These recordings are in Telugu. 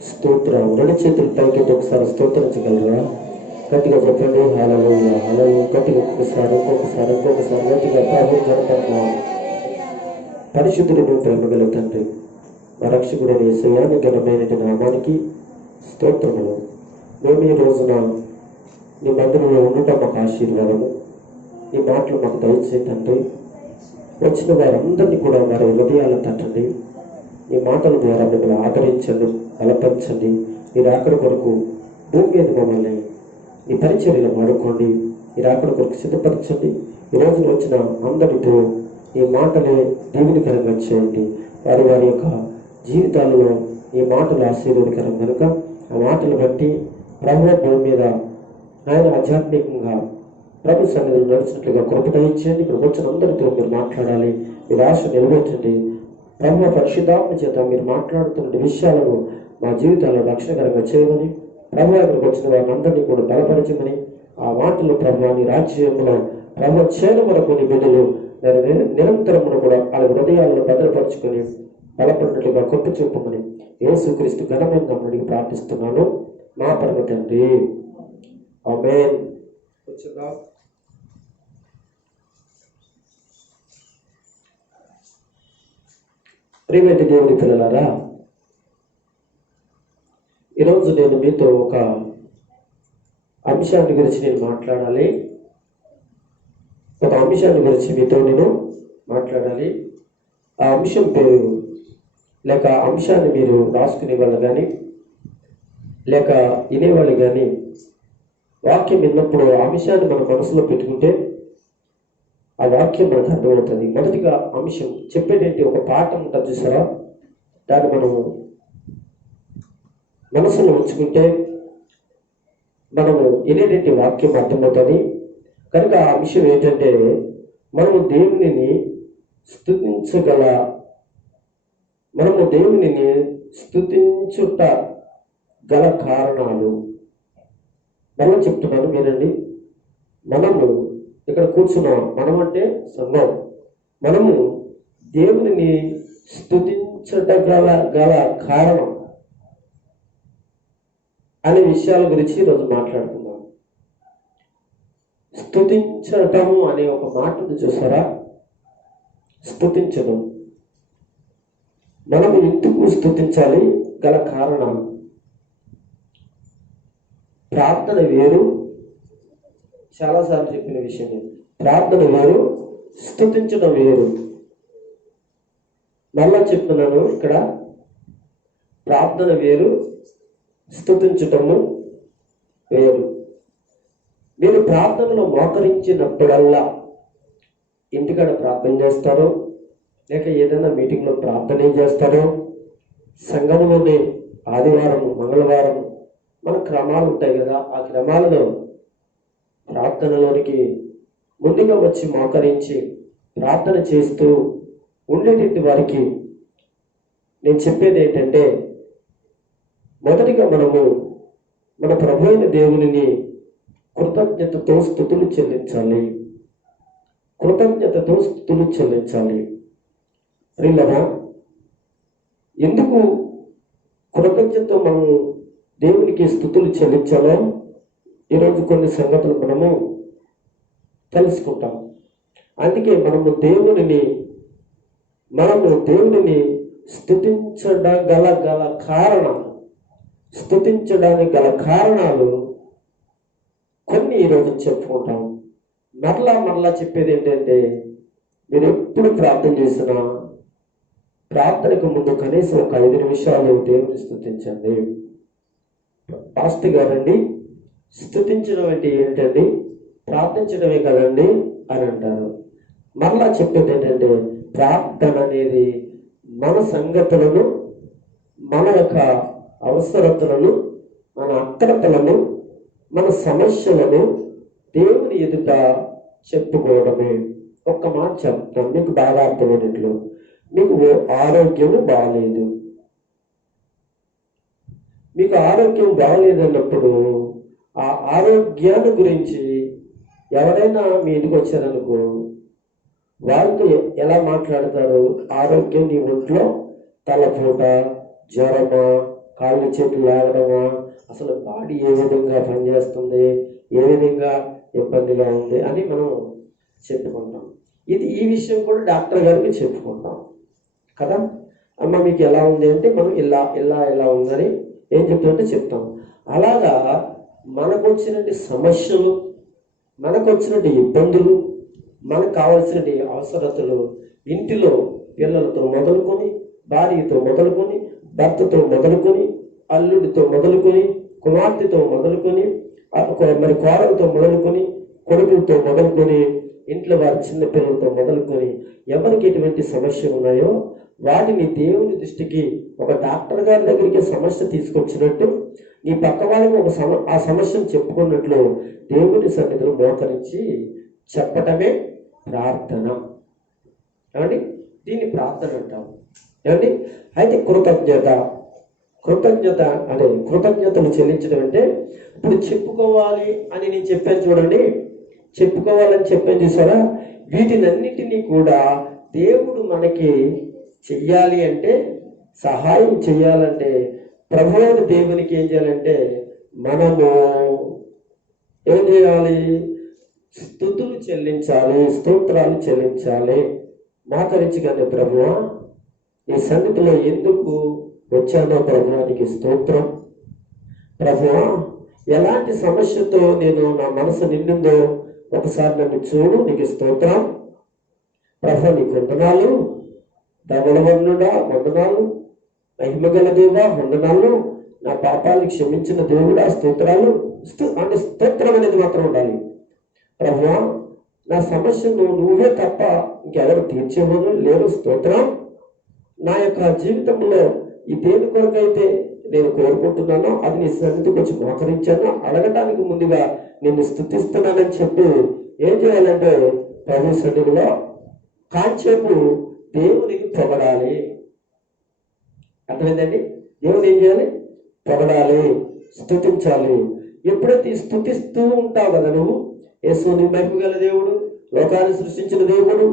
స్తోత్రం. రెండు చేతులు పైకెత్తి ఒకసారి స్తోత్రించగలరా? గట్టిగా చెప్పండి హల్లెలూయా హల్లెలూయా. గట్టిగా ఇంకొకసారి గట్టిగా ప్రభు గణపడతాం. పరిశుద్ధుడు ప్రేమగల తండ్రి, మా రక్షకుడైన యేసయ్య నీ ఘనమైనటువంటి నామానికి స్తోత్రములు. మేము ఈ రోజున నీ మందిరంలో ఉండటం మాకు ఆశీర్వాదము. ఈ మాటలు మాకు దయచేయండి. వచ్చిన వారందరినీ కూడా వారి హృదయాలను తట్టండి. ఈ మాటల ద్వారా మిమ్మల్ని ఆదరించండి, బలపరచండి. మీరు అక్కడ కొరకు భూమి మీద మమ్మల్ని ఈ పరిచర్యలు వాడుకోండి. మీరు అక్కడ కొరకు సిద్ధపరచండి. ఈ రోజున వచ్చిన అందరితో ఈ మాటలే దీవెనకరంగా చేయండి. వారి వారి యొక్క జీవితాలలో ఈ మాటలు ఆశీర్వాదకరం కనుక ఆ మాటలు బట్టి ప్రభు భూమి మీద ఆయన ఆధ్యాత్మికంగా ప్రభు సన్నిధిలో నడిచినట్లుగా కృప దయచేయండి. ఇక్కడ వచ్చిన అందరితో మీరు మాట్లాడాలి. మీరు ఆశ నిలబెట్టండి. ప్రభు పరిశుద్ధాత్మ చేత మీరు మాట్లాడుతున్న విషయాలను మా జీవితాల్లో రక్షణకరంగా చేయమని, ప్రభు ఇక్కడికి వచ్చిన వారిని అందరినీ కూడా బలపరచమని, ఆ మాటలు ప్రభు నీ రాజ్యంలో ప్రభు చేరు వరకు నీ బిడ్డలు నిరంతరమును కూడా వాళ్ళ హృదయాలను భద్రపరుచుకొని బలపడినట్లుగా కృప చూపమని యేసుక్రీస్తు ఘనమైన నామమున ప్రార్థిస్తున్నాను మా పరమ తండ్రి. ఆమేన్. ప్రియమైన దేవుని పిల్లలారా, ఈరోజు నేను మీతో ఒక అంశాన్ని గురించి నేను మాట్లాడాలి. ఒక అంశాన్ని గురించి మీతో నేను మాట్లాడాలి. ఆ అంశం పేరు లేక అంశాన్ని మీరు రాసుకునే వాళ్ళు కానీ లేక వినేవాళ్ళు కానీ వాక్యం విన్నప్పుడు ఆ అంశాన్ని మన మనసులో పెట్టుకుంటే ఆ వాక్యం మనకు అర్థమవుతుంది. మొదటిగా అంశం చెప్పేటంటే ఒక పాఠం ఉంటుంది చూసారా, దాన్ని మనము మనసులో ఉంచుకుంటే మనము వినేటంటే వాక్యం అర్థమవుతుంది. కనుక ఆ అంశం ఏంటంటే మనము దేవునిని స్తుతించుట గల కారణాలు. మనం చెప్తున్నాను వినండి. మనము ఇక్కడ కూర్చున్నాం. మనం అంటే సంఘం. మనము దేవునిని స్తుతించుట గల కారణం అనే విషయాల గురించి ఈరోజు మాట్లాడుతున్నాం. స్తుతించటం అనే ఒక మాట ఉంది చూసారా, స్తుతించడం. మనము ఎందుకు స్తుతించాలి? గల కారణం. ప్రార్థన వేరు, చాలాసార్లు చెప్పిన విషయం. ప్రార్థన వేరు, స్తుతించడం వేరు. మళ్ళా చెప్తున్నాను, ఇక్కడ ప్రార్థన వేరు, స్తుతించటము వేరు. మీరు ప్రార్థనలో మోకరించినప్పుడల్లా ఇంటికాడ ప్రార్థన చేస్తారో లేక ఏదైనా మీటింగ్లో ప్రార్థన చేస్తారో, సంఘంలోనే ఆదివారం మంగళవారం మన క్రమాలు ఉంటాయి కదా, ఆ క్రమాలలో ప్రార్థనలోనికి ముందుగా వచ్చి మోకరించి ప్రార్థన చేస్తూ ఉండేటటువంటి వారికి నేను చెప్పేది ఏంటంటే, మొదటిగా మనము మన ప్రభు అయిన దేవునిని కృతజ్ఞతతో స్తుతులు చెల్లించాలి. కృతజ్ఞతతో స్తుతులు చెల్లించాలి. ప్రియులారా, ఎందుకు కృతజ్ఞతతో మనము దేవునికి స్తుతులు చెల్లించాలో ఈరోజు కొన్ని సంగతులు మనము తెలుసుకుంటాం. అందుకే మనము దేవునిని స్తుతించడానికి గల కారణాలు కొన్ని ఈరోజు చెప్పుకుంటాం. మరలా చెప్పేది ఏంటంటే, మీరు ఎప్పుడు ప్రార్థన చేసినా ప్రార్థనకు ముందు కనీసం ఒక 5 నిమిషాలు దేవుని స్తుతించండి. పాస్టర్ గారండి, స్తుతించడం అంటే ఏంటండి? ప్రార్థించడమే కదండి అని అంటారు. మరలా చెప్పేది ఏంటంటే, ప్రార్థన అనేది మన సంగతులను, మన యొక్క అవసరతలను, మన అక్రతలను, మన సమస్యలను దేవుని ఎదుట చెప్పుకోవడమే. ఒక్క మాట చెప్తాను మీకు బాగా అర్థమైనట్లు. మీకు ఆరోగ్యము బాగలేదు. మీకు ఆరోగ్యం బాగలేదన్నప్పుడు ఆ ఆరోగ్యాన్ని గురించి ఎవరైనా మీ ఇంటికి వచ్చారనుకో, వాళ్ళతో ఎలా మాట్లాడతారు? ఆరోగ్యం నీ ఒంట్లో తలపోట, జ్వరమా, కాళ్ళు చేతులు లాగడమా, అసలు బాడీ ఏ విధంగా పనిచేస్తుంది, ఏ విధంగా ఇబ్బందిగా ఉంది అని మనం చెప్పుకుంటాం. ఈ విషయం కూడా డాక్టర్ గారికి చెప్పుకుంటాం కదా. అమ్మ మీకు ఎలా ఉంది అంటే మనం ఇలా ఇలా ఇలా ఉందని ఏం చెప్తుంటే చెప్తాం. అలాగా మనకు వచ్చినటువంటి సమస్యలు, మనకు వచ్చినటువంటి ఇబ్బందులు, మనకు కావాల్సినటువంటి అవసరతలు ఇంటిలో పిల్లలతో మొదలుకొని, భార్యతో మొదలుకొని, భర్తతో మొదలుకొని, అల్లుడితో మొదలుకొని, కుమార్తెతో మొదలుకొని, మరి కోడలతో మొదలుకొని, కొడుకులతో మొదలుకొని, ఇంట్లో వారి చిన్నపిల్లలతో మొదలుకొని ఎవరికి ఎటువంటి సమస్యలు ఉన్నాయో వాటిని దేవుని దృష్టికి ఒక డాక్టర్ గారి దగ్గరికి సమస్య తీసుకొచ్చినట్టు నీ పక్క వాళ్ళకి ఆ సమస్యను చెప్పుకున్నట్లు దేవుని సన్నిధిలో మోకరించి చెప్పటమే ప్రార్థన. ఏమండి, దీన్ని ప్రార్థన అంటాం. ఏమండి, అయితే కృతజ్ఞతలు చెల్లించడం అంటే ఇప్పుడు చెప్పుకోవాలి అని నేను చెప్పాను చూడండి, చెప్పుకోవాలని చెప్పాను చూసారా. వీటినన్నిటినీ కూడా దేవుడు మనకి చెయ్యాలి అంటే, సహాయం చెయ్యాలంటే, ప్రభువైన దేవునికి ఏం చేయాలంటే మనము ఏం చేయాలి? స్తుతులు చెల్లించాలి, స్తోత్రాలు చెల్లించాలి. మోకరించగానే ప్రభువా నీ సన్నిధిలో ఎందుకు వచ్చానో ప్రభువానికి స్తోత్రం. ప్రభువా ఎలాంటి సమస్యతో నేను నా మనసు నిండిందో ఒకసారి నన్ను చూడు, నీకు స్తోత్రం. ప్రభు నీకు వందనాలు, ధవళవర్ణుడా వందనాలు, మహిమగల దేవా వందనాలు, నా పాపాన్ని క్షమించిన దేవుడా స్తోత్రాలు. అంటే స్తోత్రం అనేది మాత్రం ఉండాలి. ప్రభువా నా సమస్యను నువ్వే తప్ప ఇంకెవరు తీర్చేవారు లేరు, స్తోత్రం. నా యొక్క జీవితంలో ఈ దేని కొరకైతే నేను కోరుకుంటున్నానో అది నీ సన్నిధికి వచ్చి మోకరించాను, అడగటానికి ముందుగా నేను స్తుతిస్తున్నానని చెప్పి ఏం చేయాలంటే ప్రభు సన్నిధిలో కాంచేపు దేవునికి పొగడాలి. అర్థమైందండి? దేవుని ఏం చేయాలి? పొగడాలి, స్తుతించాలి. ఎప్పుడైతే స్తుతిస్తూ ఉంటావు కదా నువ్వు, యేసు నీ మహిమగల దేవుడు, లోకాన్ని సృష్టించిన దేవుడు,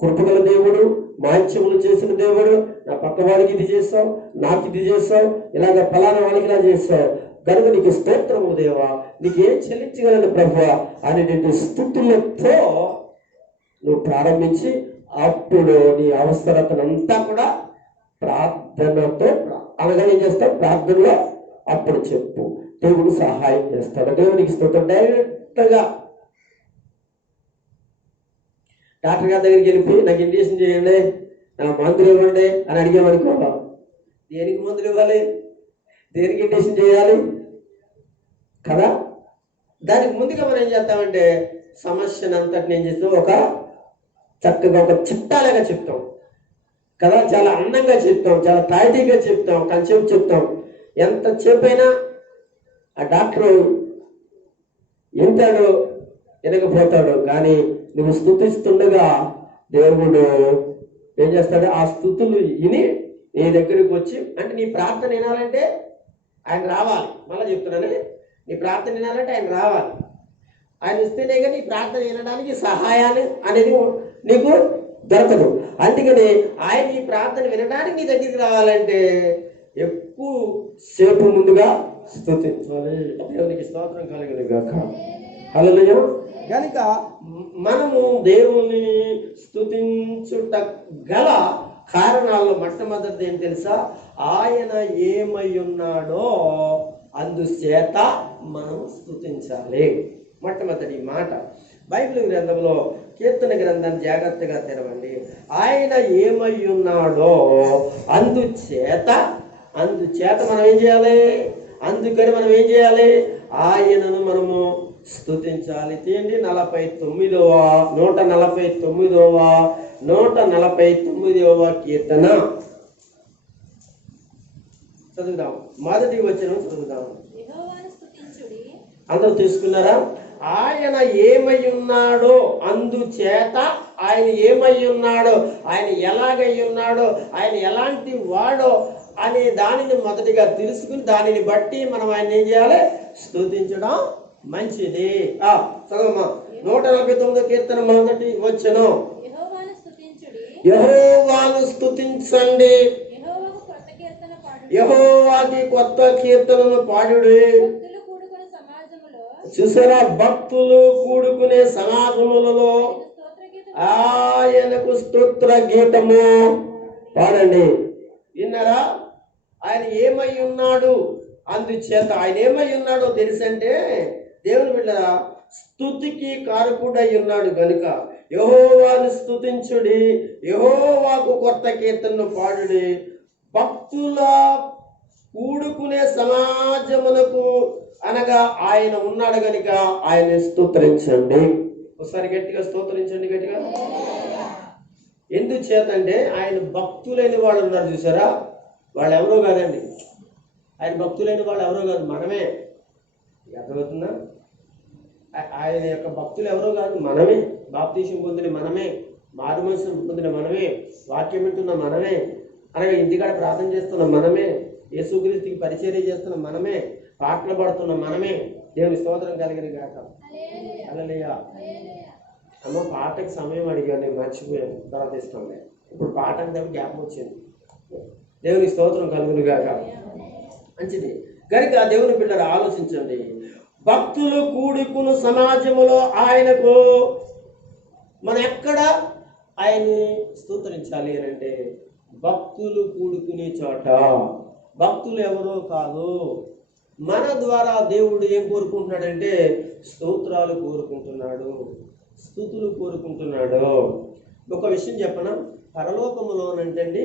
కృపగల దేవుడు, మాంత్యములు చేసిన దేవుడు, నా పక్క వాడికి ఇది చేస్తావు, నాకు ఇది చేస్తావు, ఇలాగ ఫలానా వాడికి ఇలా చేస్తావు కనుక నీకు స్తోత్రము దేవా, నీకు ఏం చెల్లించగలను ప్రభువా అనేటువంటి స్తుతులతో నువ్వు ప్రారంభించి అప్పుడు నీ అవసరతనంతా కూడా ప్రార్థనతో అనగా ఏం చేస్తావు? ప్రార్థనలో అప్పుడు చెప్పు, దేవుడు సహాయం చేస్తాడు. దేవునికి స్తోత్రం. డైరెక్ట్గా డాక్టర్ గారి దగ్గరికి వెళ్ళిపోయి నాకు ఇంజక్షన్ చేయండి, నా మందులు ఇవ్వండి అని అడిగామనుకో, దేనికి మందులు ఇవ్వాలి, దేనికి ఇంజక్షన్ చేయాలి కదా. దానికి ముందుగా మనం ఏం చేస్తామంటే సమస్యను అంతటిని ఏం చేస్తాం, ఒక చక్కగా ఒక చిట్టాలాగా చెప్తాం కదా. చాలా అందంగా చెప్తాం, చాలా తాయితీగా చెప్తాం, కాన్సెప్ట్ చెప్తాం. ఎంత చెప్పైనా ఆ డాక్టరు వింటాడు, వినకపోతాడు. కానీ నువ్వు స్తుతిస్తుండగా దేవుడు ఏం చేస్తాడు? ఆ స్తుతులు విని నీ దగ్గరికి వచ్చి, అంటే నీ ప్రార్థన వినాలంటే ఆయన రావాలి. మళ్ళీ చెప్తున్నాను, నీ ప్రార్థన వినాలంటే ఆయన రావాలి. ఆయన ఇస్తేనే కానీ నీ ప్రార్థన వినడానికి సహాయాన్ని అనేది నీకు దొరకదు. అందుకని ఆయన ఈ ప్రార్థన వినడానికి నీ దగ్గరికి రావాలంటే ఎక్కువ సేపు ముందుగా స్తుతించాలి. దేవునికి స్తోత్రం కలుగును గాక. హల్లెలూయా. కనుక మనము దేవుని స్తుతించుట గల కారణాల్లో మొట్టమొదటిది ఏం తెలుసా? ఆయన ఏమై ఉన్నాడో అందుచేత మనం స్తుతించాలి. మొట్టమొదటి మాట బైబిల్ గ్రంథంలో కీర్తన గ్రంథాన్ని జాగ్రత్తగా తెరవండి. ఆయన ఏమై ఉన్నాడో అందుచేత మనం ఏం చేయాలి? అందుకని మనం ఏం చేయాలి? ఆయనను మనము స్తుతించాలి. తీయండి 149వ కీర్తన చదువుదాం. మొదటి వచనం చదువుదాం. అందరూ తీసుకున్నారా? ఆయన ఏమై ఉన్నాడో అందుచేత, ఆయన ఏమై ఉన్నాడో, ఆయన ఎలాగై ఉన్నాడో, ఆయన ఎలాంటి వాడో అనే దానిని మొదటిగా తెలుసుకుని దానిని బట్టి మనం ఆయన ఏం చేయాలి? స్తుతించడం మంచిది. చదవమ్మా. 149వ కీర్తన మొదటి వచనం. యెహోవాను స్తుతించండి, యెహోవాకి కొత్త కీర్తనను పాడుడి. చూసారా, భక్తులు కూడుకునే సమాజములలో ఆయనకు స్తోత్ర గీతము పాడండి. విన్నారా? ఆయన ఏమై ఉన్నాడు, అందుచేత ఆయన ఏమై ఉన్నాడో తెలుసంటే దేవుని బిడ్డరా, స్తుతికి కారకుడై ఉన్నాడు గనుక యెహోవాను స్తుతించుడి, యెహోవాకు కొత్త కీర్తనను పాడుడి. భక్తుల కూడుకునే సమాజమునకు అనగా ఆయన ఉన్నాడు గనుక ఆయన స్తోత్రించండి. ఒకసారి గట్టిగా స్తోత్రించండి, గట్టిగా. ఎందుచేతంటే ఆయన భక్తులైన వాళ్ళు ఉన్నారు చూసారా, వాళ్ళు ఎవరో కాదండి. ఆయన భక్తులైన వాళ్ళు ఎవరో కాదు, మనమే. అర్థమవుతుందా? ఆయన యొక్క భక్తులు ఎవరో కాదు, మనమే. బాప్తీసం పొందిన మనమే, మారు మనసు పొందిన మనమే, వాక్యం వింటున్న మనమే, అనగా ఇంటికాడ ప్రార్థన చేస్తున్న మనమే, యేసుక్రీస్తుకి పరిచర్య చేస్తున్న మనమే, పాటలు పాడుతున్న మనమే. దేవుని స్తోత్రం కలిగిన గాక. హల్లెలూయా. అమ్మ, పాటకి సమయం అడిగాను, నేను మర్చిపోయాను, తర్వాత ఇస్తాను. ఇప్పుడు పాట అంటే జ్ఞాపకం వచ్చింది. దేవుని స్తోత్రం కలుగును గాక. మంచిది. కనుక దేవుని బిడ్డలు ఆలోచించండి. భక్తులు కూడుకును సమాజములో ఆయనకు మనం ఎక్కడ ఆయన్ని స్తోత్రించాలి అని అంటే భక్తులు కూడుకునే చోట. భక్తులు ఎవరో కాదు, మన ద్వారా దేవుడు ఏం కోరుకుంటున్నాడంటే స్తోత్రాలు కోరుకుంటున్నాడు, స్తుతులు కోరుకుంటున్నాడు. ఒక విషయం చెప్పనా, పరలోకములోనంటండి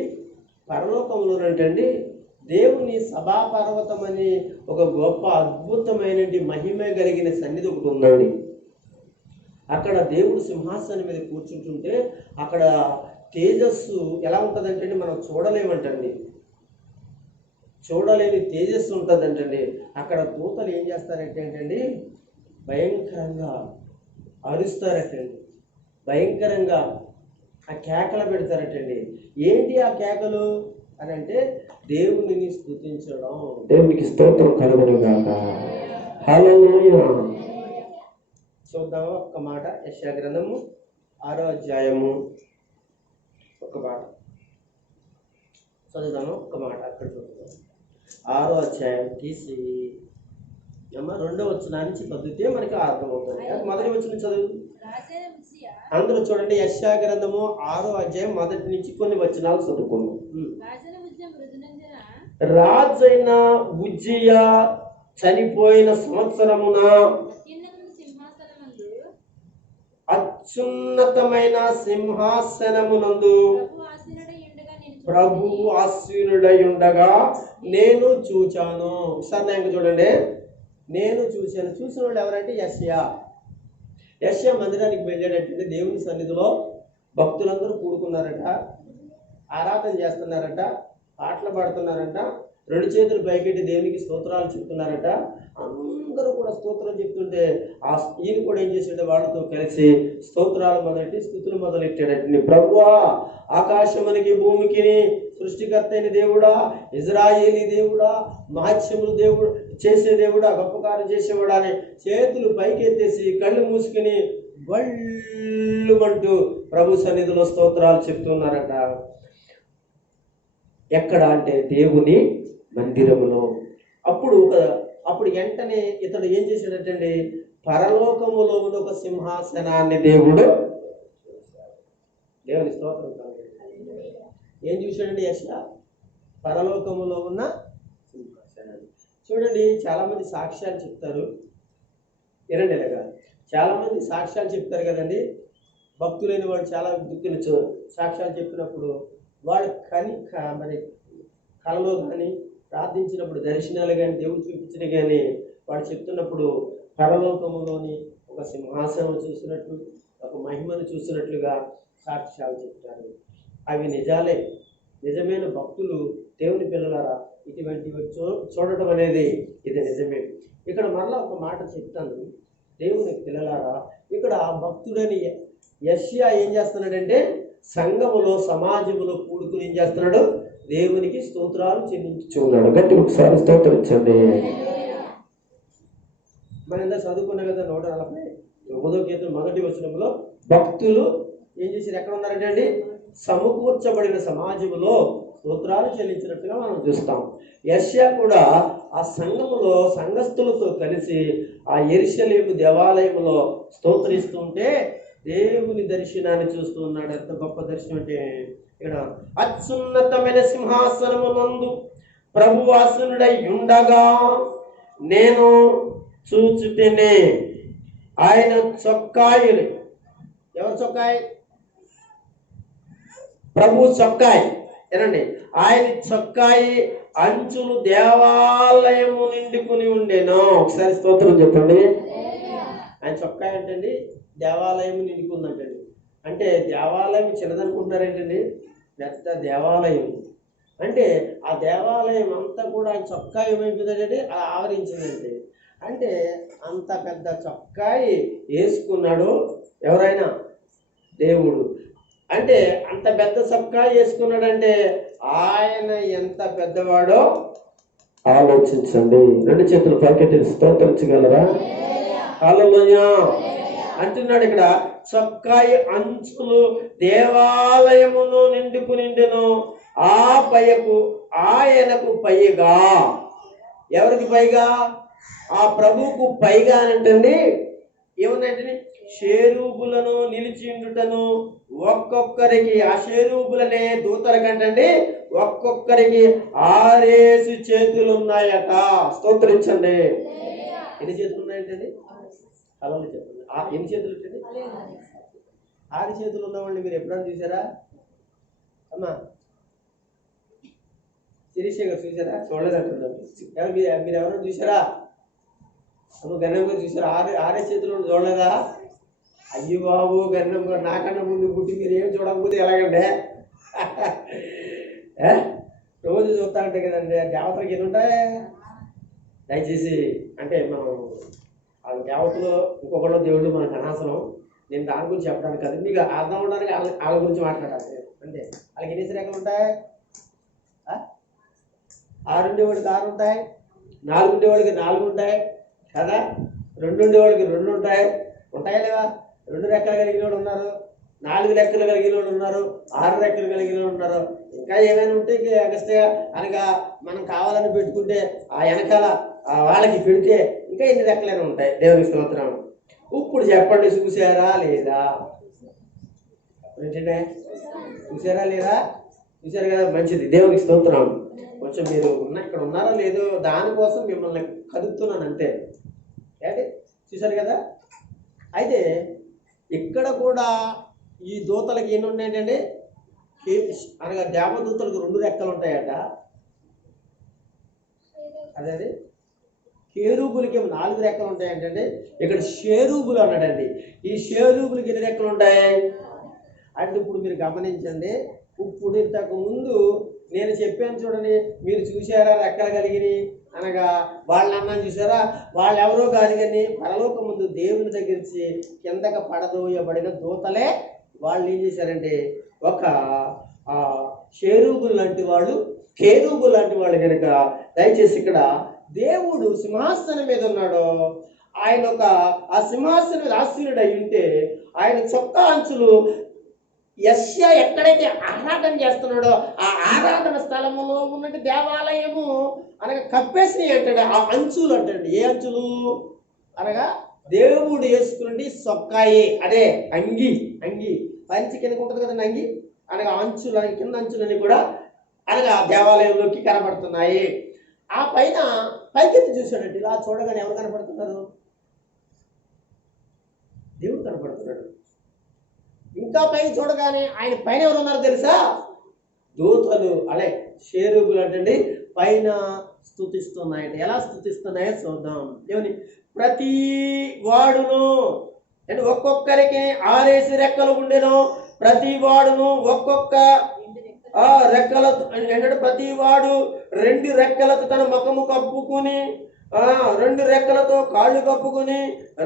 దేవుని సభాపర్వతం అని ఒక గొప్ప అద్భుతమైన మహిమ కలిగిన సన్నిధి ఒకటి ఉందండి. అక్కడ దేవుడు సింహాసనం మీద కూర్చుంటుంటే అక్కడ తేజస్సు ఎలా ఉంటుందంటే మనం చూడలేమంటండి, చూడలేని తేజస్సు ఉంటుందంటండి. అక్కడ దూతలు ఏం చేస్తారంటే అంటండి భయంకరంగా అరుస్తారటండి, భయంకరంగా ఆ కేకలు పెడతారటండి. ఏంటి ఆ కేకలు అని అంటే దేవునిని స్తుతించడం. దేవునికి స్తోత్రం కలుగును గాక. హల్లెలూయా. చూద్దాము ఒక్క మాట. యెషయా గ్రంథము 6వ అధ్యాయము ఒక మాట చదువుదాము. ఒక్క మాట అక్కడ చూద్దాం. 6వ అధ్యాయం తీసి 2వ వచనం నుంచి చదివితే మనకి అర్థమవుతుంది. మొదటి వచనం చదువు అందరూ చూడండి. యెషయా గ్రంథము 6వ అధ్యాయం మొదటి నుంచి కొన్ని వచనాలు చదువుకున్నాం. రాజైన ఉజ్జియా చనిపోయిన సంవత్సరమున అత్యున్నతమైన సింహాసనమునందు ప్రభు ఆసీనుడై ఉండగా నేను చూచాను. ఒకసారి నేను చూడండి, నేను చూశాను. చూసిన వాళ్ళు ఎవరంటే యెషయా మందిరానికి వెళ్ళేటట్టు దేవుని సన్నిధిలో భక్తులందరూ కూడుకున్నారట, ఆరాధన చేస్తున్నారట, పాటలు పాడుతున్నారట, 2 చేతులు పైకెట్టి దేవునికి స్తోత్రాలు చెప్తున్నారట. అందరూ కూడా స్తోత్రం చెప్తుంటే ఈయన కూడా ఏం చేశాడు, వాళ్ళతో కలిసి స్తోత్రాలు మొదలెట్టి స్తుతులు మొదలెట్టాడటండి. ప్రభువా, ఆకాశమునికి భూమికి సృష్టికర్త అయిన దేవుడా, ఇజ్రాయేలీ దేవుడా, మహత్యములు దేవుడు చేసే దేవుడా, గొప్ప కార్యం చేసేవాడా అని చేతులు పైకెత్తేసి కళ్ళు మూసుకుని బళ్ళుమంటూ ప్రభు సన్నిధిలో స్తోత్రాలు చెప్తున్నారట. ఎక్కడ అంటే దేవుని మందిరములో. అప్పుడు వెంటనే ఇతడు ఏం చేశాడటండి, పరలోకములో ఉన్న ఒక సింహాసనాన్ని దేవుడు, దేవుని స్తోత్రం ఏం చూశాడండి యెషయా? పరలోకములో ఉన్న సింహాసనాన్ని. చూడండి, చాలా మంది సాక్ష్యాలు చెప్తారు. వినండి, ఇలాగా చాలా మంది సాక్ష్యాలు చెప్తారు కదండి. భక్తులైన వాళ్ళు చాలా దిక్కులు సాక్ష్యాలు చెప్పినప్పుడు వాళ్ళు మరి కళలో కానీ ప్రార్థించినప్పుడు దర్శనాలు కానీ దేవుడు చూపించడం కానీ వాడు చెప్తున్నప్పుడు పరలోకములోని ఒక సింహాసనం చూసినట్లు, ఒక మహిమను చూసినట్లుగా సాక్ష్యాలు చెప్తారు. అవి నిజాలే. నిజమైన భక్తులు దేవుని పిల్లలారా ఇటువంటివి చూడటం అనేది ఇది నిజమే. ఇక్కడ మరలా ఒక మాట చెప్తాను, దేవుని పిల్లలారా. ఇక్కడ భక్తుడని యెషయా ఏం చేస్తున్నాడంటే సంఘములో సమాజములో కూడుకుని ఏం చేస్తున్నాడు, దేవునికి స్తోత్రాలు చెల్లించుచున్నాడు. గట్టి ఒకసారి స్తోత్రించండి. మనం ఎంత చదువుకున్నా కదా 149వ కీర్తన మొదటి వచనంలో భక్తులు ఏం చేశారు, ఎక్కడ ఉన్నారంటే అండి సమకూర్చబడిన సమాజంలో స్తోత్రాలు చెల్లించినట్టుగా మనం చూస్తాం. యెషయా కూడా ఆ సంఘములో సంఘస్థులతో కలిసి ఆ యెరూషలేము దేవాలయంలో స్తోత్రిస్తుంటే దేవుని దర్శనాన్ని చూస్తూ ఉన్నాడు. ఎంత గొప్ప దర్శనం అంటే, ఇక్కడ అత్యున్నతమైన సింహాసనమునందు ప్రభువాసనుడై ఉండగా నేను చూచుతేనే ఆయన చొక్కాయిలు, ఎవరు చొక్కాయి? ప్రభు చొక్కాయి. ఏనండి, ఆయన చొక్కాయి అంచులు దేవాలయము నిండుకుని ఉండేను. ఒకసారి స్తోత్రం చెప్పండి. ఆయన చొక్కాయి అంటండి దేవాలయం నిండుకుందంటండి. అంటే దేవాలయం చిన్నదనుకుంటున్నారేంటండి? పెద్ద దేవాలయం. అంటే ఆ దేవాలయం అంతా కూడా ఆయన చొక్కాయి ఏమైపోయిందంటే ఆవరించిందండి. అంటే అంత పెద్ద చొక్కాయి వేసుకున్నాడు ఎవరైనా? దేవుడు. అంటే అంత పెద్ద చొక్కాయి వేసుకున్నాడంటే ఆయన ఎంత పెద్దవాడో ఆలోచించండి. రెండు చేతులు పైకెట్టి స్తోత్రించగలరా? హల్లెలూయా అంటున్నాడు. ఇక్కడ చొక్కాయి అంచులు దేవాలయమును నిండుకునిండెను. ఆ పైకు ఆయనకు పైగా, ఎవరికి పైగా? ఆ ప్రభువుకు పైగా అంటండి ఏమున్నాయంటే షేరూబులను నిలిచిండుటను ఒక్కొక్కరికి, ఆ షేరూబులనే దూతల కంటండి ఒక్కొక్కరికి 6 చేతులు ఉన్నాయట. స్తోత్రించండి. ఎన్ని చేతులు ఉన్నాయంటండి? అలా చెప్పండి. ఎన్ని చేతులు ఉంటుంది? 6 చేతులు ఉన్నవాళ్ళని మీరు ఎప్పుడైనా చూసారా అమ్మా? శిరీష గారు చూసారా? చూడలేదంటున్నారు. మీరు ఎవరైనా చూసారా? అమ్మ గన్నం గారు చూసారా? 6 చేతులు చూడలేదా? అయ్యో బాబు, గన్నం గారు నాకన్నా ముందు పుట్టి మీరు ఏం చూడకపోతే ఎలాగండి? రోజు చూస్తా ఉంటాయి కదండి. దేవతలకు ఎన్ని ఉంటాయి? దయచేసి అంటే మనం ఆ దేవతలు ఇంకొకళ్ళు దేవుళ్ళు మనకు అనవసరం. నేను దాని గురించి చెప్పడానికి కాదు, మీకు అర్థం అవడానికి వాళ్ళ గురించి మాట్లాడాలి. అంటే వాళ్ళకి ఎన్ని రేఖలు ఉంటాయి? 6 ఉండేవాడికి 6 ఉంటాయి, 4 ఉండేవాడికి 4 ఉంటాయి కదా, 2 ఉండేవాడికి 2 ఉంటాయి. ఉంటాయా లేవా? 2 రెక్కలు కలిగిన వాళ్ళు ఉన్నారు, 4 రెక్కలు కలిగిన వాళ్ళు ఉన్నారు, 6 రెక్కలు కలిగిన వాళ్ళు ఉన్నారు. ఇంకా ఏమైనా ఉంటే ఇంక ఎగస్ట్రా అనగా మనం కావాలని పెట్టుకుంటే ఆ వెనకాల వాళ్ళకి పెడితే ఇంకా ఎన్ని రెక్కలైనా ఉంటాయి. దేవునికి స్తోత్రం. ఇప్పుడు చెప్పండి, చూసారా లేదా? ఏంటంటే చూసారా లేదా? చూసారు కదా, మంచిది. దేవునికి స్తోత్రం. కొంచెం మీరు ఇక్కడ ఉన్నారో లేదో దానికోసం మిమ్మల్ని కదుపుతున్నాను అంతే. ఏంటి చూసారు కదా. అయితే ఇక్కడ కూడా ఈ దూతలకి ఎన్ని ఉన్నాయంటే అనగా దేవదూతలకు 2 రెక్కలు ఉంటాయట. అదే షేరూబులకి 4 రెక్కలు ఉంటాయంటండి. ఇక్కడ షేరూబులు అన్నాడండి. ఈ షేరూబులకి ఎన్ని రెక్కలు ఉంటాయి అంటే ఇప్పుడు మీరు గమనించండి. ఇప్పుడు ఇంతకు ముందు నేను చెప్పాను చూడండి, మీరు చూసారా రెక్కలు కలిగిని అనగా వాళ్ళని అన్నాను చూసారా? వాళ్ళు ఎవరో కాదు కానీ పరలోక ముందు దేవుని దగ్గరించి కిందక పడదోయబడిన దూతలే. వాళ్ళు ఏం చేశారంటే ఒక షేరూబులు లాంటి వాళ్ళు, కేరూబులు లాంటి వాళ్ళు కనుక. దయచేసి ఇక్కడ దేవుడు సింహాసనం మీద ఉన్నాడో ఆయన ఆ సింహాసనం మీద ఆసీనుడు అయి ఉంటే ఆయన చొక్కా అంచులు యెషయా ఎక్కడైతే ఆరాధన చేస్తున్నాడో ఆ ఆరాధన స్థలములో ఉన్నట్టు దేవాలయము అనగా కప్పేసినాయి అంటాడు. ఆ అంచులు అంటాడు. ఏ అంచులు అనగా దేవుడు వేసుకున్నది సొక్కాయి, అదే అంగి. పంచి కిందకు ఉంటుంది కదండి అంగి. అనగా అంచులు, అనగా కింద అంచులన్నీ కూడా అనగా దేవాలయంలోకి కనబడుతున్నాయి. ఆ పైన పైకెత్తి చూశాడంటే ఇలా చూడగానే ఎవరు కనపడుతున్నారు? దేవుడు కనపడుతున్నాడు. ఇంకా పైకి చూడగానే ఆయన పైన ఎవరు ఉన్నారో తెలుసా? దూతలు, అలే షేరూబులు అంటండి పైన స్తుతిస్తున్నాయంట. ఎలా స్తుతిస్తున్నాయో చూద్దాం. ఏమని? ప్రతి వాడును అంటే ఒక్కొక్కరికి 6 రెక్కలు ఉండెను. ప్రతి వాడును ఒక్కొక్క రెక్కలతో అంటే ప్రతి వాడు 2 రెక్కలతో తన ముఖము కప్పుకుని, 2 రెక్కలతో కాళ్ళు కప్పుకుని,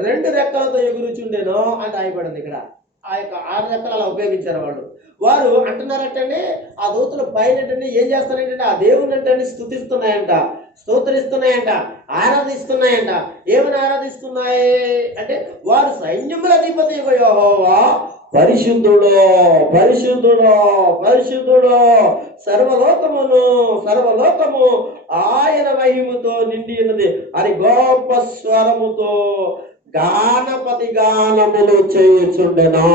2 రెక్కలతో ఎగురుచుండెను అని రాయబడింది ఇక్కడ. ఆ యొక్క 6 రెక్కలు అలా ఉపయోగించారు వారు అంటున్నారంటండి. ఆ దూతలు పైన ఏం చేస్తారంటే ఆ దేవుని అంటే స్తుతిస్తున్నాయంట, స్తోత్రిస్తున్నాయంట, ఆరాధిస్తున్నాయంట. ఏమని ఆరాధిస్తున్నాయి అంటే వారు సైన్యముల అధిపతి యెహోవా పరిశుద్ధుడో పరిశుద్ధుడో పరిశుద్ధుడో, సర్వలోకము ఆయన మహిమతో నిండి ఉన్నది అని గొప్ప స్వరముతో గానపతి గానములు చేయుచుండెను.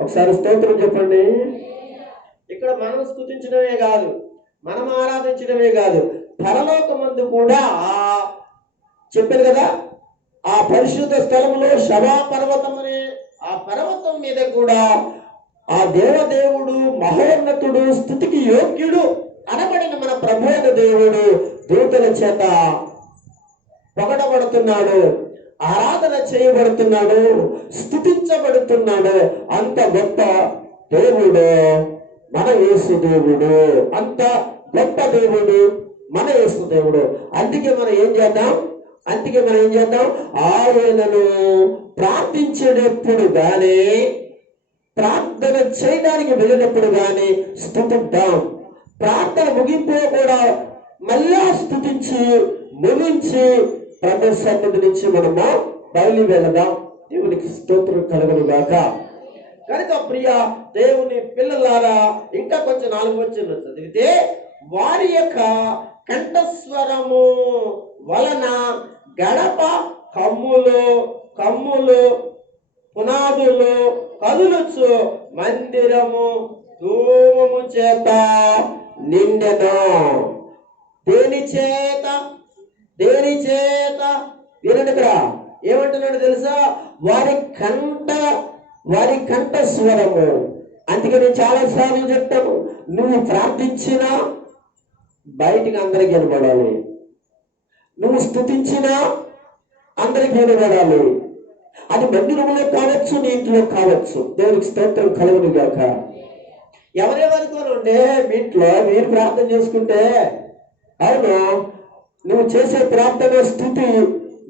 ఒకసారి స్తోత్రం చెప్పండి. ఇక్కడ మనం స్తుతించడమే కాదు, మనం ఆరాధించడమే కాదు, పరలోకమందు కూడా చెప్పారు కదా, ఆ పరిశుద్ధ స్థలములో శవా పర్వతం అనే ఆ పర్వతం మీద కూడా ఆ దేవదేవుడు మహోన్నతుడు స్తుతికి యోగ్యుడు అనబడిన మన ప్రభువైన దేవుడు దూతల చేత పొగడబడుతున్నాడు, ఆరాధన చేయబడుతున్నాడు, స్తుతించబడుతున్నాడు. అంత గొప్ప దేవుడు మన యేసు దేవుడు, అంత గొప్ప దేవుడు మన యేసు దేవుడు. అందుకే మనం ఏం చేద్దాం ఆయనను ప్రార్థించేటప్పుడు గాని, ప్రార్థన చేయడానికి వెళ్ళినప్పుడు గాని స్తుతిద్దాం. ప్రార్థన ముగింపు కూడా మళ్ళా స్తుతించి ముగించి ప్రభు సన్నిధి నుంచి మనము బయలు వెళదాం. దేవునికి స్తోత్రం కలుగును గాక. కనుక ప్రియ దేవుని పిల్లలారా, ఇంకా కొంచెం 4 వచనాలు చదివితే, వారి యొక్క కంఠస్వరము వలన గడప కమ్ములు పునాదులు కదులుచు మందిరము ధూమము చేత నిండెను. దేని చేత వినండి, ఇక్కడ ఏమంటున్నాడు తెలుసా? వారి కంఠ స్వరము. అందుకే నేను చాలా సార్లు చెప్తాను, నువ్వు ప్రార్థించినా బయటికి అందరికి వినబడాలి, నువ్వు స్తుతించినా అందరికి వినబడాలి. అది మందిరంలో కావచ్చు, నీ ఇంట్లో కావచ్చు. దేవునికి స్తోత్రం కలుగును గాక. ఎవరెవరితోనుంటే మీ ఇంట్లో మీరు ప్రార్థన చేసుకుంటే, అవును, నువ్వు చేసే ప్రార్థన స్థుతి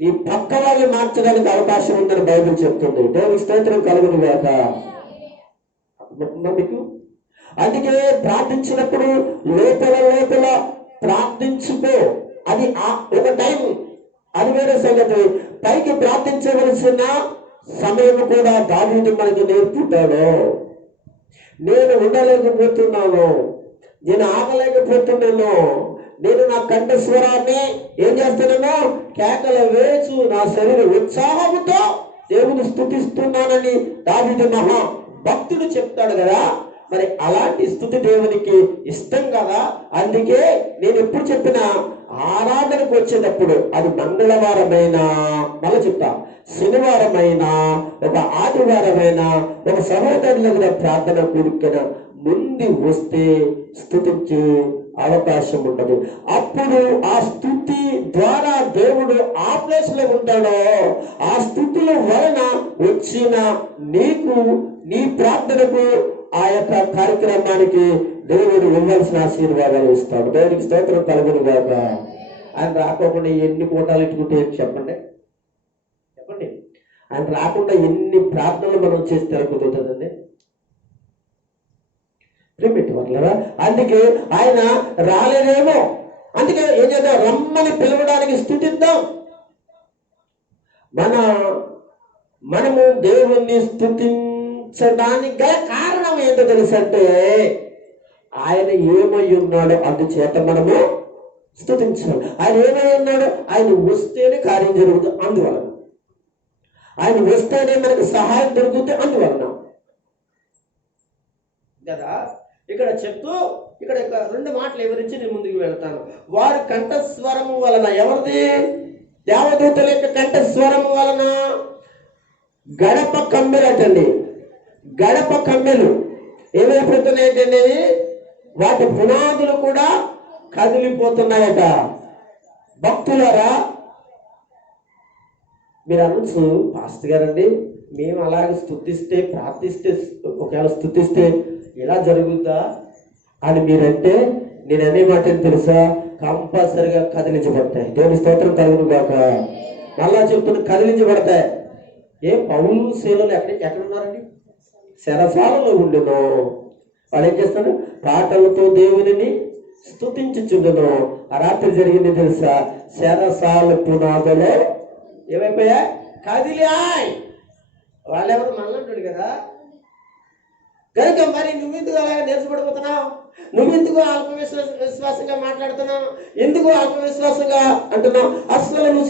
నీ పక్క వాళ్ళు మార్చడానికి అవకాశం ఉందని బైబిల్ చెప్తుంది. దేవునికి స్తోత్రం కలుగును గాక. మీకు అందుకే ప్రార్థించినప్పుడు లోపల ప్రార్థించుకో. అది ఒక టైం, అది వేరే సంగతి. పైకి ప్రార్థించవలసిన సమయం కూడా దావీదు మనకి నేర్పుతాడు. నేను ఉండలేకపోతున్నాను, నేను ఆగలేకపోతున్నాను, నేను నా కంఠ స్వరాన్ని ఏం చేస్తున్నాను, కేకలు వేచు నా శరీర ఉత్సాహంతో దేవుని స్తుతిస్తున్నానని దావీదు మహా భక్తుడు చెప్తాడు కదా. మరి అలాంటి స్తుతి దేవునికి ఇష్టం కదా. అందుకే నేను ఎప్పుడు చెప్పినా ఆరాధనకు వచ్చేటప్పుడు, అది మంగళవారమైనా, మళ్ళీ చెప్తా, శనివారమైనా, ఒక ఆదివారమైనా, ఒక సహోదరుల ప్రార్థన కూడికన ముందు వస్తే స్తుతించే అవకాశం ఉండదు. అప్పుడు ఆ స్తుతి ద్వారా దేవుడు ఆ ప్లేస్ లో ఉంటాడో, ఆ స్తుతుల వలన వచ్చిన నీకు, నీ ప్రార్థనకు, ఆ యొక్క కార్యక్రమానికి దేవుడు ఇవ్వాల్సిన ఆశీర్వాదాలు ఇస్తాడు. దేవునికి స్తోత్రం కలుగును గాక. ఆయన రాకోకుండా ఎన్ని కోటాలు ఇట్టుకుంటే చెప్పండి. ఆయన రాకుండా ఎన్ని ప్రార్థనలు మనం చేసి తిరగబోతుందండి. రిపీట్వర్లరా. అందుకే ఆయన రాలేదేమో, అందుకే ఏం చేద్దాం, రమ్మని పిలవడానికి స్తుతిద్దాం. మనము దేవుణ్ణి స్తుతించడానికి గల కారణం ఏంటో తెలుసంటే, ఆయన ఏమై ఉన్నాడో అందుచేత మనము స్తుతించాలి. ఆయన ఏమై ఉన్నాడో, ఆయన వస్తేనే కార్యం జరుగుతుంది, అందువలన ఆయన వస్తేనే మనకు సహాయం దొరుకుతుంది, అందువలన కదా. ఇక్కడ చెప్తూ ఇక్కడ 2 మాటలు వివరించి నేను ముందుకు వెళ్తాను. వారి కంఠస్వరము వలన, ఎవరిది? దేవదూతల యొక్క కంఠస్వరము వలన గడప కమ్మెలటండి. గడప కమ్మెలు ఏమైపోతున్నాయంటే, వాటి పునాదులు కూడా కదిలిపోతున్నాయట. భక్తులారా, మీరు అనొచ్చు, పాస్టర్ గారండి మేము అలాగే స్తుతిస్తే, ప్రార్థిస్తే, ఒకవేళ స్తుతిస్తే ఇలా జరుగుద్దా అని మీరంటే, నేను అనే మాట తెలుసా, కంపల్సరిగా కదిలించబడతాయి. దేవుని స్తోత్రం కలుగును గాక. మళ్ళా చెప్తున్నా, కదిలించబడతాయి. పౌలు శీలలు ఎక్కడున్నారండి? శరసాలలో ఉండెను. వాడు ఏం చేస్తాడు? పాటలతో దేవుని స్తుతించుచుండెను. ఆ రాత్రి జరిగింది తెలుసా? శరసాల పునాదులో ఏమైపోయా? కదిలాయ్. వాళ్ళెవరు? మనలంటాడు కదా, కనుక మరి నువ్వెందుకు అలా నేర్చబడిపోతున్నావు? నువ్వెందుకు విశ్వాసంగా మాట్లాడుతున్నావు? ఎందుకు విశ్వాసంగా అంటున్నావు? అసలు నువ్వు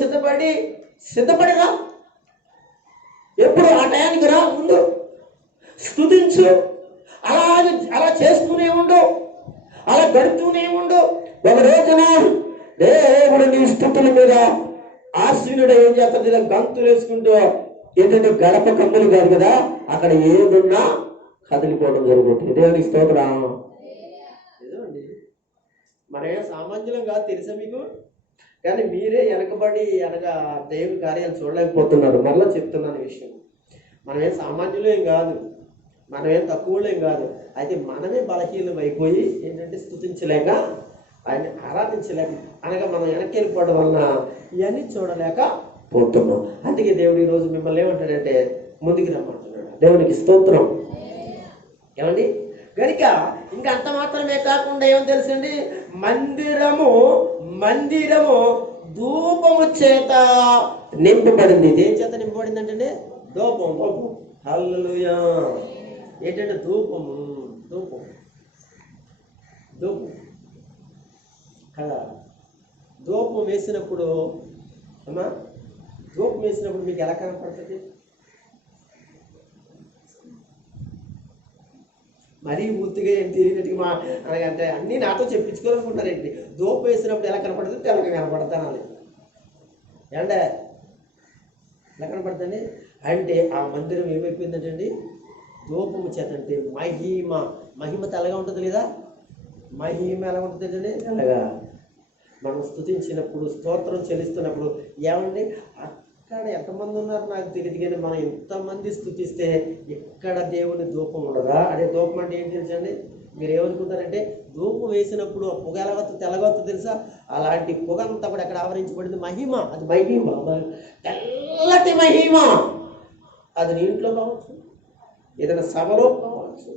సిద్ధపడిరా. ఎప్పుడు ఆ టయానికి రా, ముందు స్తుతించు. అలా చేస్తూనే ఉండు, అలా గడుతూనే ఉండు. ఒక రోజున దేవుడు నీ స్తుతుల మీద ఆశీనుడు ఏం చేస్తాడు? ఇలా గంతులు వేసుకుంటూ, ఏంటంటే గడప కమ్ములు కాదు కదా, అక్కడ ఏదున్నా కదిలిపోవడం జరుగుతుంది. దేవునికి స్తోత్రం. నిజమండి, మనమే సామాన్యులం కాదు, తెలుసా మీకు? కానీ మీరే వెనకబడి దేవుని కార్యాలు చూడలేకపోతున్నారు. మరలా చెప్తున్నాను విషయం, మనమేం సామాన్యులేం కాదు, మనమేం తక్కువలేం కాదు. అయితే మనమే బలహీనం అయిపోయి ఏంటంటే స్తుతించలేక, ఆయన ఆరాధించలేక, అనగా మనం వెనక్కి వెళ్ళిపోవడం వలన ఇవన్నీ చూడలేకపోతున్నాం. అందుకే దేవుడు ఈరోజు మిమ్మల్ని ఏమంటాడంటే ముందుకు రమ్మంటున్నాడు. దేవునికి స్తోత్రం. ఏమండి, కనుక ఇంకా అంత మాత్రమే కాకుండా ఏమో తెలుసండి, మందిరము ధూపము చేత నింపబడింది. దేని చేత నింపబడింది అంటే ధూపం. హల్లెలూయా. ఏంటంటే ధూపం కదా. ధూపం వేసినప్పుడు అమ్మా, ధూపం వేసినప్పుడు మీకు ఎలా కనపడుతుంది? మరీ పూర్తిగా ఏం తెలియనట్టుగా అనగంటే అన్నీ నాతో చెప్పించుకోవాలనుకుంటారేంటి? ధూపం వేసినప్పుడు ఎలా కనపడుతుంది? తెల్లగా కనపడతాను. ఏంటే ఎలా కనపడుతుంది అంటే ఆ మందిరం ఏమైపోయిందంటండి ధూపము చేత. అంటే మహిమ తెల్లగా ఉంటుంది లేదా? మహిమ ఎలా ఉంటుంది అండి? తెల్లగా. మనం స్తుతించినప్పుడు, స్తోత్రం చెల్లిస్తున్నప్పుడు ఏమండి, అక్కడ ఎంతమంది ఉన్నారు నాకు తెలియదు, కానీ మనం ఎంతమంది స్తుతిస్తే ఎక్కడ దేవుని ధూపం ఉండదా? అదే ధూపం అంటే ఏంటి తెలుసండి? మీరు ఏమనుకుంటారంటే ధూపం వేసినప్పుడు పొగ ఎలాగొద్దు, తెల్లగొద్దు తెలుసా? అలాంటి పొగ అంతా కూడా ఎక్కడ ఆవరించబడింది? మహిమ. అది మహిమ, తెల్లటి మహిమ. అది నీ ఇంట్లో కావచ్చు, ఏదైనా సభలో కావచ్చు,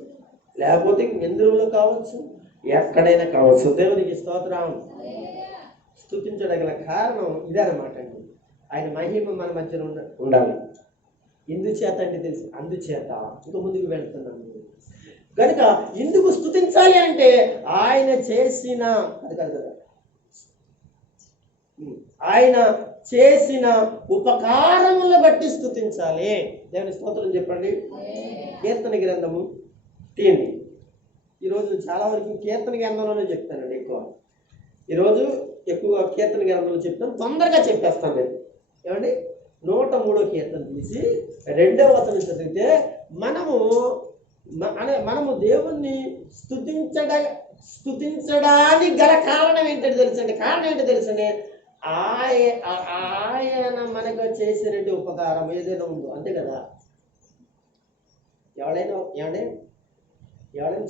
లేకపోతే మందిరంలో కావచ్చు, ఎక్కడైనా కావచ్చు. దేవునికి స్తోత్రం. స్తుతించదగిన కారణం ఇదన్నమాట అండి. ఆయన మహిమ మన మధ్యలో ఉండాలి. ఎందుచేత అంటే తెలుసు, అందుచేత ఇంక ముందుకు వెళ్తున్నాను. కనుక ఎందుకు స్తుతించాలి అంటే ఆయన చేసిన ఆయన చేసిన ఉపకారములను బట్టి స్తుతించాలి. దేవుని స్తోత్రం చెప్పండి. కీర్తన గ్రంథము తీయండి. ఈరోజు చాలా వరకు కీర్తన గ్రంథంలోనే చెప్తానండి ఎక్కువ. ఈరోజు ఎక్కువగా కీర్తన గ్రంథంలో చెప్తాను, తొందరగా చెప్పేస్తాను నేను. ఏమండి, 103వ కీర్తన తీసి 2వ వచనం చదివితే మనము దేవుణ్ణి స్తుతించడానికి గల కారణం ఏంటంటే తెలుసండి? కారణం ఏంటో తెలుసండి? ఆయన మనకు చేసినట్టు ఉపకారం ఏదైనా ఉందో, అంతే కదా. ఎవరైనా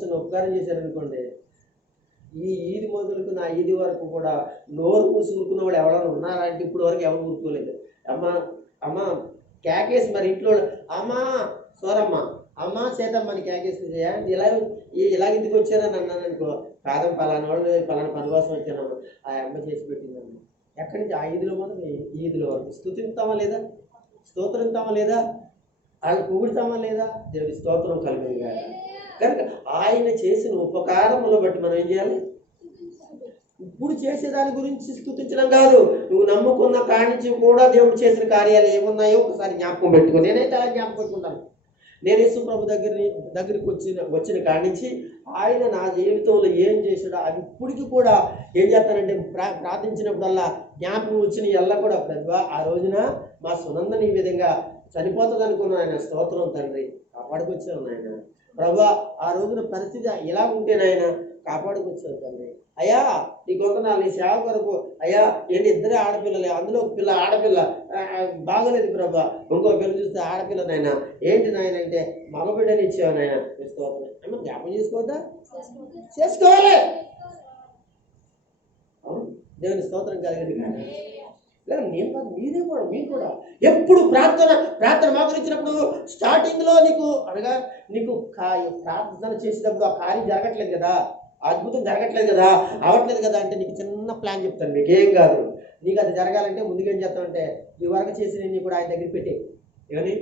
చిన్న ఉపకారం చేశారనుకోండి, ఈ ఈది మొదలుకు నా ఈది వరకు కూడా నోరు మూసి ఊరుకున్న వాళ్ళు ఎవరైనా ఉన్నారా అంటే ఇప్పుడు వరకు ఎవరు ఊరుకోలేదు. అమ్మ కేకేసి మరి ఇంట్లో అమ్మా సోరమ్మ, అమ్మ చేతమ్మని కేకేసి ఇలా ఇంటికి వచ్చారని అన్నాను అనుకో, కాదం పలానా వాళ్ళు పలానా పని కోసం వచ్చానమ్మా, ఆ అమ్మ చేసి పెట్టిందమ్మా. ఎక్కడి నుంచి? ఆ ఈదిలో మొదలు ఈ ఈదిలో వరకు స్తుతిస్తామా లేదా? స్తోత్రిస్తామా లేదా? వాళ్ళని పొగుడుతామా లేదా? దేవుడి స్తోత్రం కలిగింది కాదు. కనుక ఆయన చేసిన ఉపకారములను బట్టి మనం ఏం చేయాలి? ఇప్పుడు చేసేదాని గురించి స్తుతించడం కాదు, నువ్వు నమ్ముకున్న కాడి నుంచి కూడా దేవుడు చేసిన కార్యాలు ఏమున్నాయో ఒకసారి జ్ఞాపకం పెట్టుకో. నేనైతే అలా జ్ఞాపకం పెట్టుకుంటాను. నేను యేసు ప్రభు దగ్గరికి వచ్చిన కాడి నుంచి ఆయన నా జీవితంలో ఏం చేశాడో అది ఇప్పటికి కూడా ఏం చేస్తానంటే ప్రార్థించినప్పుడల్లా జ్ఞాపకం వచ్చిన ఎల్లా కూడా ప్రభు ఆ రోజున మా సునందని ఈ విధంగా చనిపోతుంది అనుకున్నాను. ఆయన స్తోత్రం తండ్రి, కాపాడుకొచ్చాను ఆయన. ప్రభా ఆ రోజున పరిస్థితి ఇలా ఉంటే నాయన కాపాడుకొచ్చావు తండ్రి. అయ్యా నీ కొంతనాలు నీ సేవ కొరకు, అయ్యా ఏంటి ఇద్దరే ఆడపిల్లలే, అందులో ఒక పిల్ల ఆడపిల్ల బాగలేదు ప్రభా, ఇంకో పిల్ల చూస్తే ఆడపిల్ల నాయన, ఏంటి నాయన అంటే మగబిడ్డని ఇచ్చావు నాయన. స్తోత్రం. అమ్మ జ్ఞాపకం చేసుకోవద్దా? చేసుకోవాలి. అవును, దేవుని స్తోత్రం కలిగింది. కానీ లేదా నేను కాదు, మీరు కూడా ఎప్పుడు ప్రార్థన మోకరించినప్పుడు స్టార్టింగ్లో నీకు ప్రార్థన చేసేటప్పుడు ఆ కార్యం జరగట్లేదు కదా, అద్భుతం జరగట్లేదు కదా, అవట్లేదు కదా అంటే నీకు చిన్న ప్లాన్ చెప్తాను. మీకేం కాదు, నీకు అది జరగాలంటే ముందుకేం చేస్తామంటే ఈ వరకు చేసి నేను కూడా ఆయన దగ్గర పెట్టి ఏమని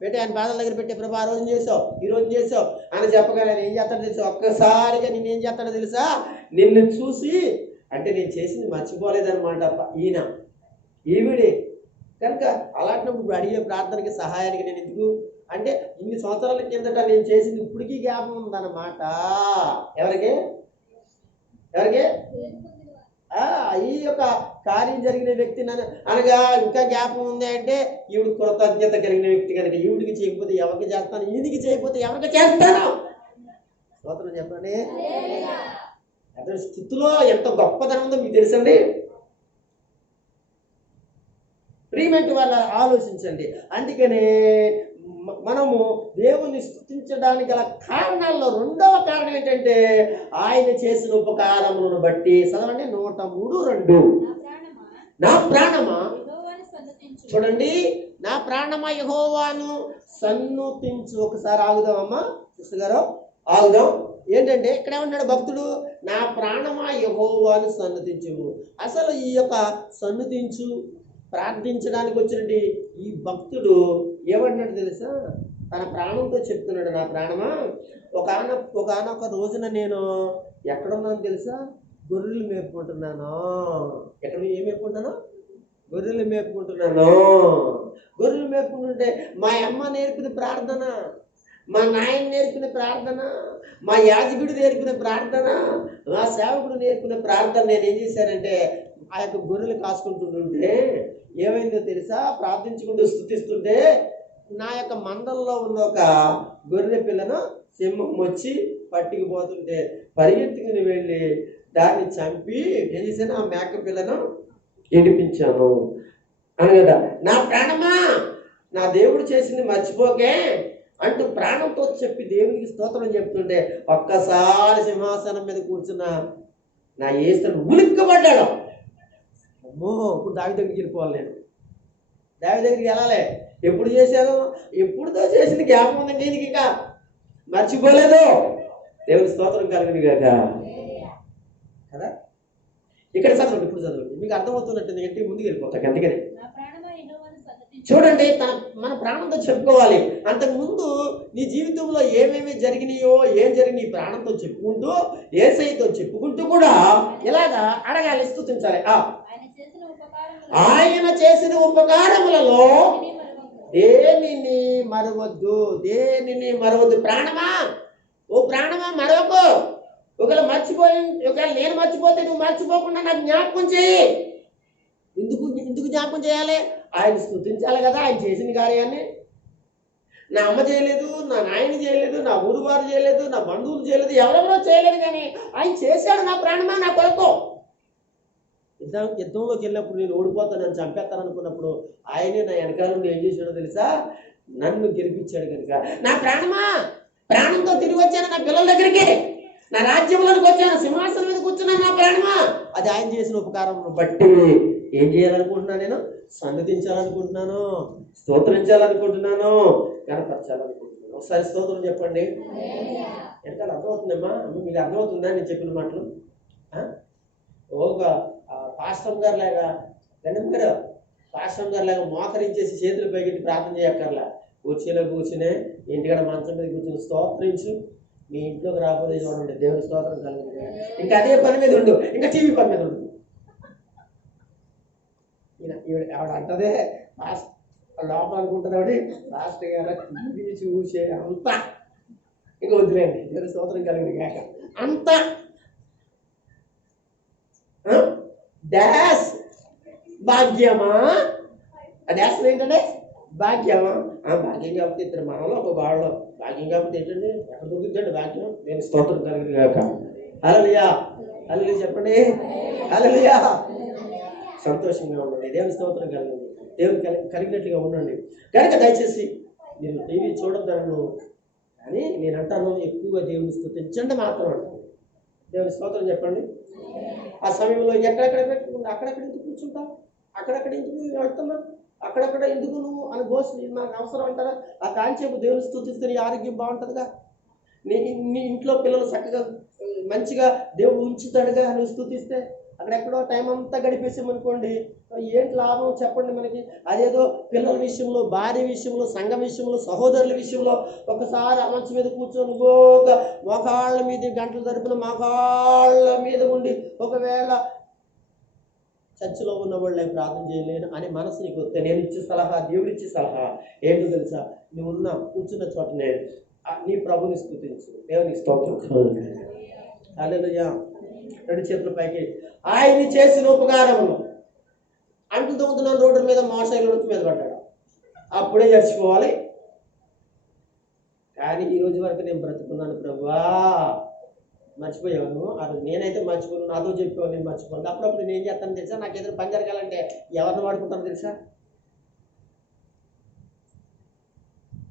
పెట్టి ఆయన పాదాల దగ్గర పెట్టే ప్రభా ఆ రోజు చేసావు ఈ రోజు చేసావు అని చెప్పగానే ఆయన ఏం చేస్తాడో తెలుసా, ఒక్కసారిగా నేను ఏం చేస్తాడో తెలుసా, నిన్ను చూసి అంటే నేను చేసింది మర్చిపోలేదన్నమాట ఈయన ఈవిడే కనుక. అలాంటప్పుడు అడిగే ప్రార్థనకి సహాయానికి నేను ఎందుకు అంటే ఇన్ని సంవత్సరాల కిందట నేను చేసింది ఇప్పటికీ జ్ఞాపకం ఉందన్నమాట. ఎవరికి ఎవరికి ఈ యొక్క కార్యం జరిగిన వ్యక్తి అనగా ఇంకా జ్ఞాపకం ఉంది అంటే ఈవిడ కృతజ్ఞత కలిగిన వ్యక్తి కనుక ఈవిడికి చేయకపోతే ఎవరికి చేస్తాను, ఈయనకి చేయకపోతే ఎవరికి చేస్తాను. స్తోత్రం చెప్పండి. అతని స్థితిలో ఎంత గొప్పతనం ఉందో మీకు తెలుసండి. ప్రియమైన వాళ్ళ ఆలోచించండి. అందుకనే మనము దేవుని స్తుతించడానికి గల కారణాల్లో రెండవ కారణం ఏంటంటే ఆయన చేసిన ఉపకారములను బట్టి. చదవండి 103:2. నా ప్రాణమా చూడండి, నా ప్రాణమా యెహోవాను సన్నుతించు. ఒకసారి ఆగుదామమ్మా సిస్టర్ గారు, ఆగుదాం. ఏంటంటే ఇక్కడ ఏమన్నాడు భక్తుడు, నా ప్రాణమా యెహోవాను సన్నుతించు. అసలు ఈ యొక్క సన్నుతించు ప్రార్థించడానికి వచ్చినట్టు ఈ భక్తుడు ఏమన్నాడు తెలుసా, తన ప్రాణంతో చెప్తున్నాడు, నా ప్రాణమా ఒకనొక రోజున నేను ఎక్కడున్నాను తెలుసా, గొర్రెలు మేపుకుంటున్నాను. ఎక్కడ ఏం మేపుకుంటాను, గొర్రెలు మేపుకుంటున్నాను. గొర్రెలు మేపుకుంటుంటే మా అమ్మ నేర్పిన ప్రార్థన, మా నాయన నేర్పిన ప్రార్థన, మా యాజకుడు నేర్పిన ప్రార్థన, మా సేవకుడు నేర్పిన ప్రార్థన నేను ఏం చేశానంటే ఆ యొక్క గొర్రెలు కాసుకుంటుంటే ఏమైందో తెలుసా, ప్రార్థించుకుంటూ స్తుతిస్తుంటే నా యొక్క మందల్లో ఉన్న ఒక గొర్రె పిల్లను సింహం వచ్చి పట్టుకుపోతుంటే పరిగెత్తుకుని వెళ్ళి దాన్ని చంపి ఏం చేశాను, ఆ మేక పిల్లను ఏడిపించాను అనగా నా ప్రాణమా నా దేవుడు చేసింది మర్చిపోకే అంటూ ప్రాణంతో చెప్పి దేవునికి స్తోత్రం చెప్తుంటే ఒక్కసారి సింహాసనం మీద కూర్చున్న నా యేసును ఉలిక్కబడ్డాడు. అమ్మో, ఇప్పుడు దావి దగ్గరికి వెళ్ళిపోవాలి, నేను దావి దగ్గరికి వెళ్ళాలి. ఎప్పుడు చేశాను, ఎప్పుడుతో చేసింది జ్ఞాపకం ఉందండి, దీనికి ఇంకా మర్చిపోలేదు. దేవుని స్తోత్రం కలిగింది కాక కదా. ఇక్కడ చదవండి, ఇప్పుడు చదవండి, మీకు అర్థమవుతున్నట్టు ఏంటి, ముందుకు వెళ్ళిపోతాక. అందుకని చూడండి, మన ప్రాణంతో చెప్పుకోవాలి. అంతకుముందు నీ జీవితంలో ఏమేమి జరిగినాయో ఏం జరిగి నీ ప్రాణంతో చెప్పుకుంటూ యేసయ్యతో చెప్పుకుంటూ కూడా ఇలాగా అడగాలి, స్తుతించాలి. ఆయన చేసిన ఉపకారములలో దేనిని మరవద్దు, దేనిని మరవద్దు. ప్రాణమా, ఓ ప్రాణమా మరవకు. ఒకవేళ నేను మర్చిపోతే నువ్వు మర్చిపోకుండా నాకు జ్ఞాపకం చేయి. ఎందుకు జ్ఞాపకం చేయాలి, ఆయన స్తుతించాలి కదా. ఆయన చేసిన కార్యాన్ని నా అమ్మ చేయలేదు, నా నాయన చేయలేదు, నా ఊరు వారు చేయలేదు, నా బంధువులు చేయలేదు, ఎవరెవరో చేయలేదు, కానీ ఆయన చేశాడు నా ప్రాణమా నా కొరకు. యుద్ధంలోకి వెళ్ళినప్పుడు నేను ఓడిపోతాను, నన్ను చంపేస్తాను అనుకున్నప్పుడు ఆయనే నా వెనకాల నుండి ఏం చేశాడో తెలుసా, నన్ను గెలిపించాడు కనుక నా ప్రాణమా, ప్రాణంతో తిరిగి వచ్చాను నా పిల్లల దగ్గరికి, నా రాజ్యంలోకి వచ్చాను, సింహాసనం మీద కూర్చున్నాను నా ప్రాణమా. అది ఆయన చేసిన ఉపకారం బట్టి ఏం చేయాలనుకుంటున్నాను, నేను సన్నతించాలనుకుంటున్నాను, స్తోత్రించాలనుకుంటున్నాను, కనపరచాలనుకుంటున్నాను. ఒకసారి స్తోత్రం చెప్పండి. వెనకాల అర్థమవుతుందమ్మా, మీకు అర్థమవుతుందా నేను చెప్పిన మాటలు? ఒక పాస్టర్ గారు లాగా గణపగారు పాస్టర్ గారు లాగా మోకరించేసి చేతులు పైకి ప్రార్థన చేయక్కర్లా. కూర్చీలో కూర్చునే ఇంటికాడ మంచం మీద కూర్చుని స్తోత్రించు. మీ ఇంట్లోకి రాకపోతే చూడండి, దేవుని స్తోత్రం కలుగుతుంది. ఇంకా అదే పని మీద ఉండు, ఇంకా టీవీ పని మీద ఉండు. ఆవిడ అంటదే లోపల అనుకుంటున్నాడు, పాస్టర్ గారు టీవీ చూసే అంతా ఇంకా వదిలేండి, దేవుని స్తోత్రం కలిగింది కాక అంతా డాష్ భాగ్యమా. ఆ డాష్ ఏంటంటే భాగ్యమా. భాగ్యం కాబట్టి ఇద్దరు మనలో ఒక వాళ్ళలో భాగ్యం కాబట్టి ఏంటంటే ఎక్కడ దొరుకుతుందండి భాగ్యం. నేను స్తోత్రం కలిగింది కాక. హల్లెలూయా, హల్లెలూయా చెప్పండి, హల్లెలూయా. సంతోషంగా ఉండండి, దేవుని స్తోత్రం కలిగింది, దేవుని కలిగినట్లుగా ఉండండి. కనుక దయచేసి మీరు టీవీ చూడద్దాను, కానీ నేను అంటాను ఎక్కువగా దేవుని స్తుతించండి మాత్రం అంటాను. దేవుని స్తోత్రం చెప్పండి. ఆ సమయంలో ఎక్కడెక్కడ పెట్టుకుంటా, అక్కడెక్కడ ఎందుకు కూర్చుంటావు, అక్కడెక్కడ ఎందుకు వెళ్తున్నా, అక్కడెక్కడ ఎందుకు నువ్వు అని ఘోషణ మనకు అవసరం అంటారా? ఆ కాంచేపు దేవుని స్తుతిస్తే నీ ఆరోగ్యం బాగుంటుందిగా, నీ ఇంట్లో పిల్లలు చక్కగా మంచిగా దేవుడు ఉంచుతాడుగా నువ్వు స్తుతిస్తే. అక్కడెక్కడో టైం అంతా గడిపేసామనుకోండి, ఏంటి లాభం చెప్పండి మనకి? అదేదో పిల్లల విషయంలో, భార్య విషయంలో, సంఘం విషయంలో, సహోదరుల విషయంలో ఒకసారి ఆ మంచం మీద కూర్చొని గోగా మోకాళ్ళ మీద గంటలు తరపున మోకాళ్ళ మీద ఉండి ఒకవేళ చర్చిలో ఉన్న వాళ్ళే ప్రార్థన చేయలేను అనే మనసు నీకు వస్తే నేను ఇచ్చే సలహా, దేవుడు ఇచ్చే సలహా ఏంటో తెలుసా? నువ్వు ఉన్న కూర్చున్న చోటనే నీ ప్రభుని స్తుతించు, దేవుని స్తోత్రం. హల్లెలూయా. రెండు చేతుల పైకి. ఆయన చేసిన ఉపకారమును అంటూ తోముతున్నాను రోడ్డు మీద, మోటార్ సైకిల్ వచ్చి మీద పడ్డాడు, అప్పుడే చచ్చిపోవాలి. కానీ ఈ రోజు వరకు నేను బ్రతుకున్నాను ప్రభువా. మర్చిపోయాను అది, నేనైతే మర్చిపోను, నాతో చెప్పాను, నేను మర్చిపోను. అప్పుడప్పుడు నేను ఏం చేస్తాను తెలుసా? నాకు ఏదైనా పని జరగాలంటే ఎవరిని వాడుకుంటాను తెలుసా?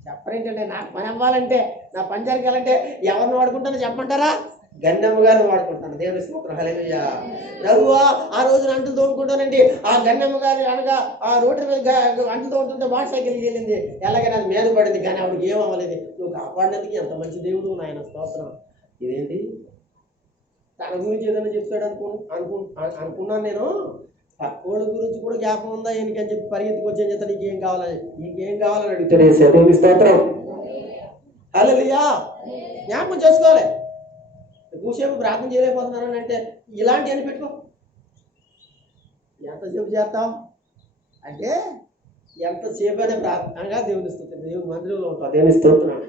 చెప్పరేంటంటే, నాకు పని అవ్వాలంటే, నా పని జరగాలంటే ఎవరిని వాడుకుంటానో చెప్పమంటారా? గన్నెమ్మ గారిని వాడుకుంటాను. దేవుని స్తోత్రం. హల్లెలూయా. ప్రభువా, ఆ రోజున అంటులు తోముకుంటానండి, ఆ గన్నెమ్మ గారి అనగా ఆ రోడ్డు మీద అంటులు తోముతుంటే మోటార్ సైకిల్ వెళ్ళింది, ఎలాగైనా అది మీద పడింది, కానీ ఆవిడకి ఏం అవ్వలేదు. నువ్వు కాపాడినందుకు ఎంత మంచి దేవుడు నాయన, స్తోత్రం. ఇదేంటి తన గురించి ఏదైనా చెప్తాడు అనుకున్నాను నేను. పక్కోళ్ళ గురించి కూడా జ్ఞాపకం ఉందా ఏంటి అని చెప్పి పరిగెత్తుకొచ్చి ఏం చెప్తాను, నీకేం కావాలని, నీకేం కావాలని అడుగుతాడు. దేవుని స్తోత్రం. హల్లెలూయా. జ్ఞాపకం చేసుకోవాలి. ఎక్కువసేపు ప్రార్థన చేయలేకపోతున్నాను అంటే ఇలాంటి అని పెట్టుకో. ఎంతసేపు చేస్తాం అంటే ఎంతసేపు అనే ప్రార్థనగా దేవుని స్తుతి, దేవుని మందిరంలో ఉంటాం, దేవుని స్తోత్రం.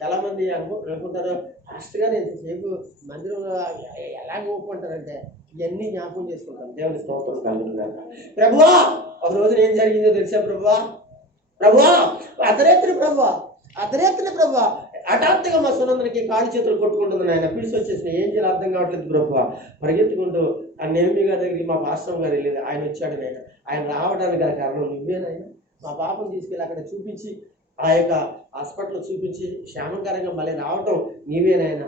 చాలామంది అనుకుంటారు, ఫాస్ట్గా నేను ఎంతసేపు మందిరంలో ఎలాగ ఒప్పుకుంటారంటే ఇవన్నీ జ్ఞాపకం చేసుకుంటాను. దేవుని స్తోత్రం కలుగుతుంది. ప్రభువా, ఒక రోజు ఏం జరిగిందో తెలుసా? ప్రభువా అర్ధరాత్రి ప్రభువా హఠాత్తుగా మా సునందరికి కాళ్ళు చేతులు కొట్టుకుంటుంది, ఆయన పిలిచి వచ్చేసిన, ఏం చేయాలి అర్థం కావట్లేదు ప్రభువా. పరిగెత్తుకుంటూ ఆ నేమి గారి దగ్గరికి మా పాస్టర్ గారు వెళ్ళేది, ఆయన వచ్చాడు. ఆయన రావడానికి గల కారణం నువ్వేనాయన. మా పాపను తీసుకెళ్ళి అక్కడ చూపించి, ఆ యొక్క హాస్పిటల్లో చూపించి క్షేమకరంగా మళ్ళీ రావటం నీవేనాయన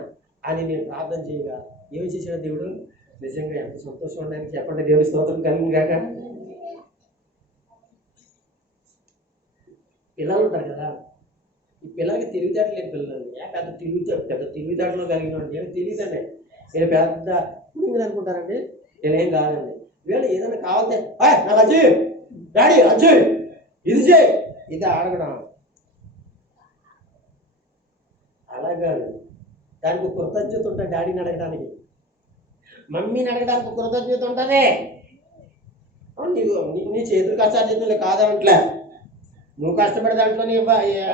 అని నేను ప్రార్థన చేయగా ఏమి చేశాడు దేవుడు? నిజంగా ఎంత సంతోషం ఉండడానికి చెప్పండి. దేవుని స్తోత్రం కలిగింది కాక. పిల్లలు ఉంటారు కదా, ఈ పిల్లలకి తెలివితేటలు లేని పిల్లలు, పెద్ద తెలివితేటలు కలిగిన వాడు. నేను తెలియదండి, నేను పెద్ద పుణ్యం అనుకుంటానండి, నేనేం కాదండి. వీళ్ళు ఏదైనా కావాలంటే నాకు వచ్చి డాడీ వచ్చి ఇది చేయి, ఇది అడగడం అలాగా. దానికి కృతజ్ఞత ఉంటుంది. డాడీని అడగడానికి, మమ్మీని అడగడానికి కృతజ్ఞత ఉంటుంది. నీకు నీ చేతులు కష్టార్జితంలే కాదనట్లే, నువ్వు కష్టపడే దాంట్లో నీ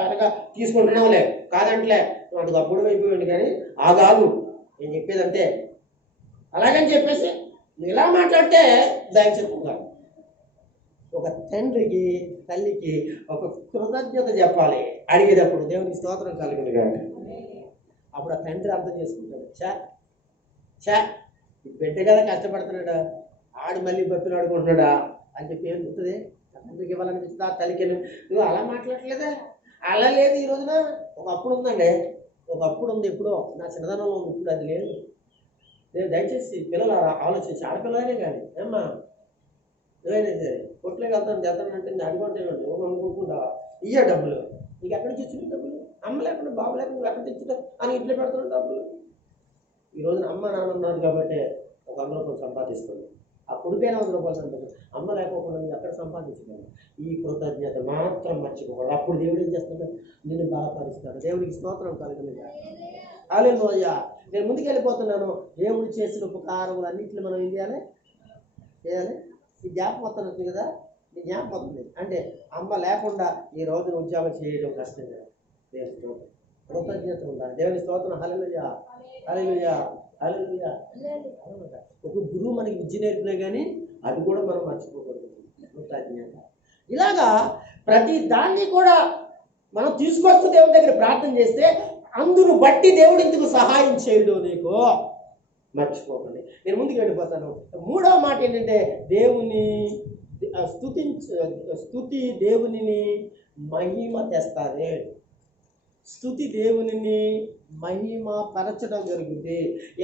అనగా తీసుకుంటున్నావులే కాదంటలే, వాటికి అప్పుడు అయిపోయింది. కానీ ఆగాగు, నేను చెప్పేదంటే అలాగని చెప్పేసి నువ్వు ఇలా మాట్లాడితే దానికి చెప్పుకుంటాను. ఒక తండ్రికి తల్లికి ఒక కృతజ్ఞత చెప్పాలి అడిగేటప్పుడు. దేవునికి స్తోత్రం కలిగింది కానీ అప్పుడు ఆ తండ్రి అర్థం చేసుకుంటాడు. ఈ బిడ్డ కదా కష్టపడుతున్నాడా, ఆడు మళ్ళీ బతులు ఆడుకుంటున్నాడా అని చెప్పి ఏం చెప్తుంది? తండ్రికి ఇవ్వాలనిపిస్తుందా? తల్లికి నువ్వు అలా మాట్లాడలేదా? అలా లేదు ఈ రోజున. ఒకప్పుడు ఉందండి, ఒకప్పుడు ఉంది, ఎప్పుడో నా చిన్నదనంలో ఉంది, ఇప్పుడు అది లేదు. నేను దయచేసి పిల్లలు ఆలోచించి, ఆడపిల్లలనే కానీ ఏమ్మా ఏమైనా సరే కొట్లేకి వెళ్తానంటే నేను అడుగుంటానండి, అనుకుంటా ఇయ్య డబ్బులు నీకు ఎక్కడి నుంచి వచ్చిన డబ్బులు? అమ్మ లేకుండా బాబు లేకుండా నువ్వు ఎక్కడి నుంచి అని ఇంట్లో పెడుతున్నావు డబ్బులు. ఈ రోజున అమ్మ నాన్న ఉన్నారు కాబట్టి ఒక 100 రూపాయలు సంపాదిస్తుంది, అప్పుడు 100 రూపాయలు సంపాదిస్తుంది. అమ్మ లేకపోకుండా నువ్వు ఎక్కడ సంపాదించగలవు? ఈ కృతజ్ఞత మాత్రం మర్చిపోకూడదు. అప్పుడు దేవుడు ఏం చేస్తాడు? నిన్ను బలపరుస్తాడు. దేవుడికి స్తోత్రం కలుగుతుంది. హల్లెలూయా. నేను ముందుకు వెళ్ళిపోతున్నాను. దేవుడు చేసిన ఉపకారములు అన్నింటిని మనం ఏం చేయాలి? ఈ జ్ఞాపకం వస్తుంది కదా, నీ జ్ఞాపకం వస్తుంది అంటే అమ్మ లేకుండా ఈ రోజున ఉద్యోగం చేయడం కష్టం కదా. దేవుని స్తోత్రం, కృతజ్ఞత ఉండాలి. దేవుని స్తోత్రం. హల్లెలూయా, హల్లెలూయా, హల్లెలూయా. ఒక గురువు మనకి విద్య నేర్పినా కానీ అది కూడా మనం మర్చిపోకూడదు, కృతజ్ఞత. ఇలాగా ప్రతి దాన్ని కూడా మనం తీసుకొస్తూ దేవుని దగ్గర ప్రార్థన చేస్తే అందును బట్టి దేవుడు ఇందుకు సహాయం చేయడు నీకు, మర్చిపోకండి. నేను ముందుకు వెళ్ళిపోతాను. 3వ మాట ఏంటంటే దేవుని స్తుతి దేవునిని మహిమ తెస్తుంది. స్తుతి దేవునిని మహిమ పరచడం జరుగుతుంది.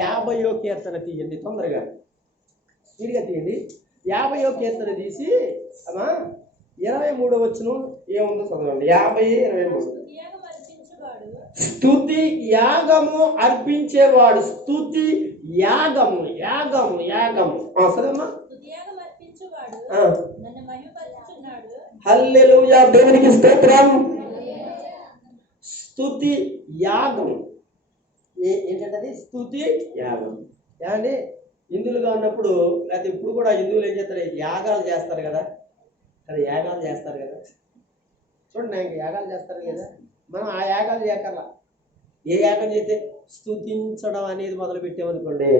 50వ కీర్తన తీయండి, తొందరగా స్పీడ్గా తీయండి. 50వ కీర్తన తీసి అమ్మా 23వ వచనం ఏముందో చదవండి. 50:23 స్తుతి యాగము అర్పించేవాడు. స్తుతి యాగము యాగము యాగము అవసరమా? హల్లెలూయా, దేవునికి స్తోత్రం. స్తుతి యాగం ఏంటంటే స్తుతి యాగం. ఏమండి హిందువులుగా ఉన్నప్పుడు లేకపోతే ఇప్పుడు కూడా హిందువులు ఏం చేస్తారు, యాగాలు చేస్తారు కదా, అది యాగాలు చేస్తారు కదా. చూడండి ఆయన యాగాలు చేస్తారు కదా, మనం ఆ యాగాలు చేయకర్లా. ఏ యాగం చేస్తే స్తుతించడం అనేది మొదలు పెట్టామనుకోండి,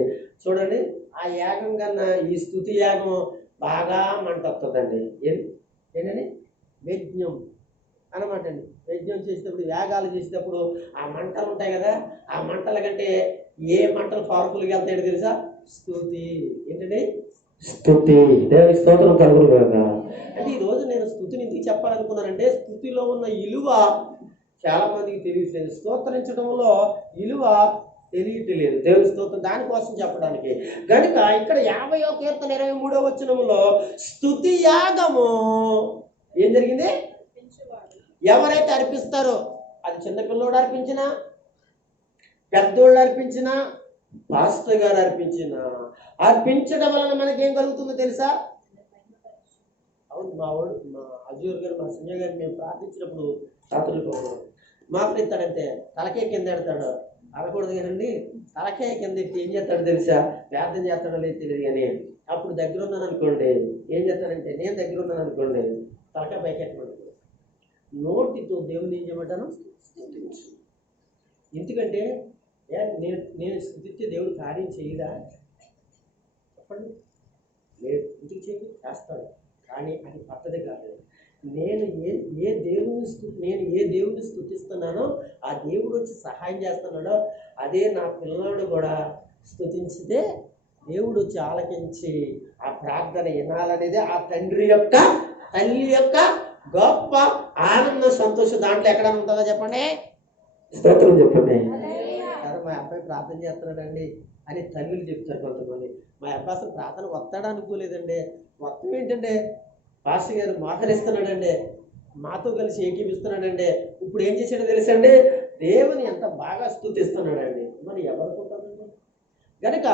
చూడండి ఆ యాగం కన్నా ఈ స్తుతి యాగం బాగా మంట వస్తుందండి. ఏంటండి యజ్ఞం అనమాట అండి. యజ్ఞం చేసేటప్పుడు యాగాలు చేసేటప్పుడు ఆ మంటలు ఉంటాయి కదా, ఆ మంటల కంటే ఏ మంటలు పవర్ఫుల్గా వెళ్తాయో తెలుసా? స్తుతి. ఏంటండి? స్తుతి. దేవుని స్తోత్రం కలుగును గాక. అంటే ఈరోజు నేను స్తుతిని ఎందుకు చెప్పాలనుకున్నానంటే, స్తుతిలో ఉన్న విలువ చాలా మందికి తెలియట్లేదు, స్తోత్రించడంలో విలువ తెలియట్లేదు. దేవుని స్తోత్రం దానికోసం చెప్పడానికి. కనుక ఇక్కడ 50వ కీర్తన 23వ వచనంలో స్తుతి యాగము ఏం జరిగింది? ఎవరైతే అర్పిస్తారో, అది చిన్నపిల్లోడు అర్పించినా, పెద్దోళ్ళు అర్పించినా, పాస్టర్ గారు అర్పించినా, అర్పించడం వలన మనకేం కలుగుతుందో తెలుసా? అవును, మా అజూర్ గారు, మా సంజయ్ గారు మేము ప్రార్థించినప్పుడు రాత్రులు మాకు ఎత్తాడంటే తలకే కింద ఎడతాడు అనకూడదు కానండి, తలకే కింద ఎత్తి ఏం చేస్తాడు తెలుసా? ప్రార్థన చేస్తాడో లేదు తెలియదు కానీ, అప్పుడు దగ్గర ఉన్నాను అనుకోండి ఏం చేస్తాడంటే, నేను దగ్గర ఉన్నాను అనుకోండి తలకాయ పైకెట్టమంటాడు. నోటితో దేవుని ఏం చేయమంటాను? స్తుతించు. ఎందుకంటే నేను స్తుతిస్తే దేవుడు కార్యం చేయడా? చెప్పండి. లేదు, ఎందుకు చేయదు? చేస్తాడు, కానీ అది పద్ధతి కాదు. నేను ఏ దేవుని స్తుతిస్తున్నానో ఆ దేవుడు వచ్చి సహాయం చేస్తున్నాడో అదే నా పిల్లడు కూడా స్తుతించితే దేవుడు వచ్చి ఆలకించి ఆ ప్రార్థన వినాలనేది ఆ తల్లి యొక్క గొప్ప ఆనంద సంతోషం. దాంట్లో ఎక్కడ ఉంటుందో చెప్పండి? స్తోత్రం చెప్పండి. మా అబ్బాయి ప్రార్థన చేస్తున్నాడండి అని తల్లులు చెప్తారు కొంతమంది. మా అబ్బాయి అసలు ప్రార్థన వస్తాడు అనుకోలేదండి. మొత్తం ఏంటంటే పాస్టర్ గారు మోకరిస్తున్నాడండి, మాతో కలిసి ఏకీపిస్తున్నాడండి. ఇప్పుడు ఏం చేశాడో తెలుసండి? దేవుని ఎంత బాగా స్తుతిస్తున్నాడండి. మరి ఎవరుకుంటారండి? కనుక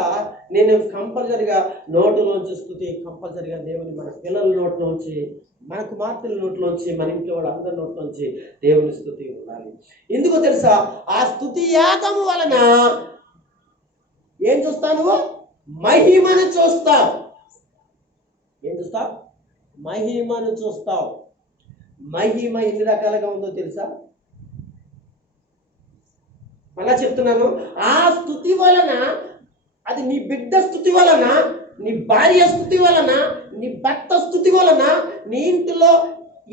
నేను కంపల్సరిగా నోటులోంచి స్తుతి, కంపల్సరిగా దేవుని మన పిల్లల నోట్లోంచి, మన కుమార్తెల నోట్లోంచి, మన ఇంట్లో వాళ్ళందరి నోట్లోంచి దేవుని స్తుతి ఉండాలి. ఎందుకో తెలుసా? ఆ స్తుతి యాగం వలన ఏం చూస్తావు నువ్వు? మహిమను చూస్తావు. ఏం చూస్తావు? మహిమను చూస్తావు. మహిమ ఎన్ని రకాలుగా ఉందో తెలుసా? మళ్ళా చెప్తున్నాను, ఆ స్తుతి వలన, అది నీ బిడ్డ స్తుతి వలన, నీ భార్య స్తుతి వలన, నీ భర్త స్తుతి వలన, నీ ఇంటిలో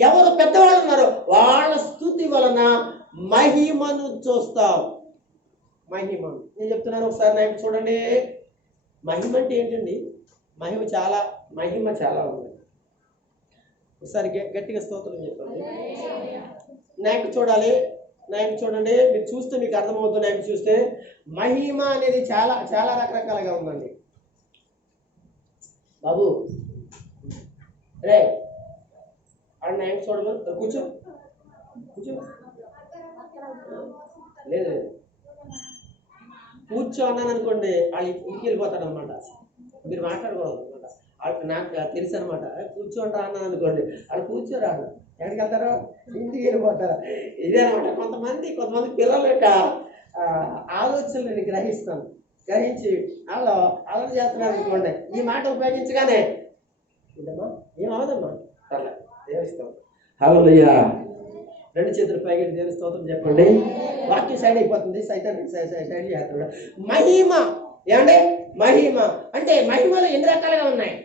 ఎవరు పెద్దవాళ్ళు ఉన్నారో వాళ్ళ స్తుతి వలన మహిమను చూస్తావు. మహిమ నేను చెప్తున్నాను, ఒకసారి నాకు చూడండి. మహిమ అంటే ఏంటండి? మహిమ చాలా ఉంది. ఒకసారి గట్టిగా స్తోత్రం చెప్పండి. నాకు చూడాలి, నాకు చూడండి. మీరు చూస్తే మీకు అర్థమవుతుంది. నాకు చూస్తే మహిమ అనేది చాలా చాలా రకరకాలుగా ఉందండి. బాబు రే అక్కడ నాకు చూడమని కూర్చో కూర్చో. లేదు కూర్చో అన్నాను అనుకోండి, వాళ్ళు ఇంటికి వెళ్ళిపోతారు అనమాట. మీరు మాట్లాడకూడదు అనమాట. నాకు తెలుసు అనమాట. కూర్చో అంటా అన్నాను అనుకోండి, వాళ్ళు కూర్చోరాడు, ఎక్కడికి వెళ్తారో ఇంటికి వెళ్ళిపోతారు. ఇదే అనమాట. కొంతమంది పిల్లల యొక్క ఆలోచనలు నేను గ్రహించి వాళ్ళు అలవాటు చేస్తున్నారు అనుకోండి, ఈ మాట ఉపయోగించగానే ఏంటమ్మా ఏమవదమ్మా పర్లేదు దేవిస్తాం. హల్లెలూయా. రెండు చేతులు పైకి దేవుని స్తోత్రం చెప్పండి. వాక్యం సైడ్ అయిపోతుంది, సైతాన్ సైడ్ చేస్తాడు. మహిమ ఏమంటే మహిమ అంటే మహిమలు ఎన్ని రకాలుగా ఉన్నాయి?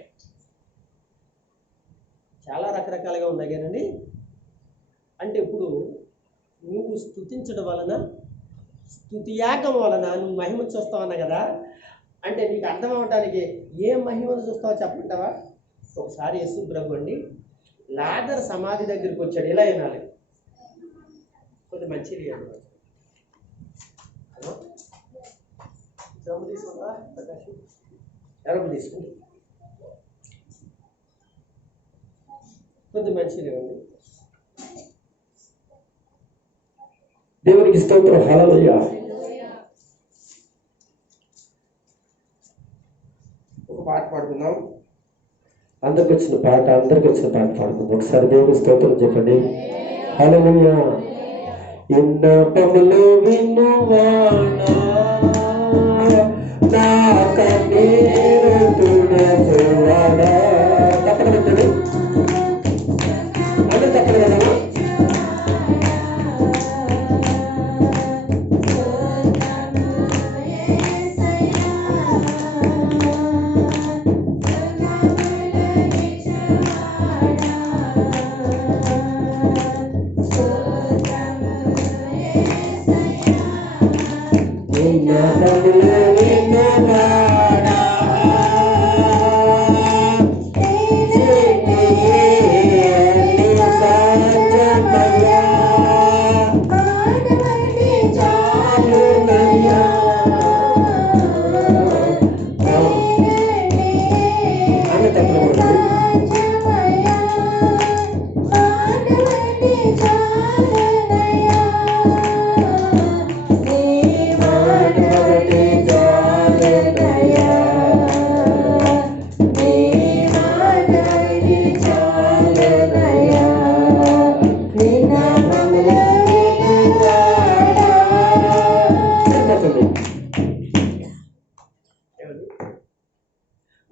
చాలా రకరకాలుగా ఉన్నాయి కానండి. అంటే ఇప్పుడు నువ్వు స్తుతించడం వలన, స్తుతియాగం వలన నువ్వు మహిమ చూస్తావన్నా కదా. అంటే నీకు అర్థం అవడానికి ఏ మహిమను చూస్తావో చెప్పంటావా? ఒకసారి యేసు ప్రభు అండి లాజరు సమాధి దగ్గరికి వచ్చాడు. ఇలా వినాలి, కొంచెం మంచిది అన్నమాట. జమ్ము తీసుకుంటా, ఎరపు తీసుకుంటా, కొంచెం మంచిది ఉంది. దేవునికి స్తోత్రం. హల్లెలూయా. ఒక పాట పాడుకుందాం. అందరికి వచ్చిన పాట పాడుకుందాం. ఒకసారి దేవునికి స్తోత్రం చెప్పండి. హల్లెలూయా. విన్నపములు వినువాడా, నా కన్నీరు తుడచువాడా. తప్పక పెట్టండి, అంటే తప్పదు కదా.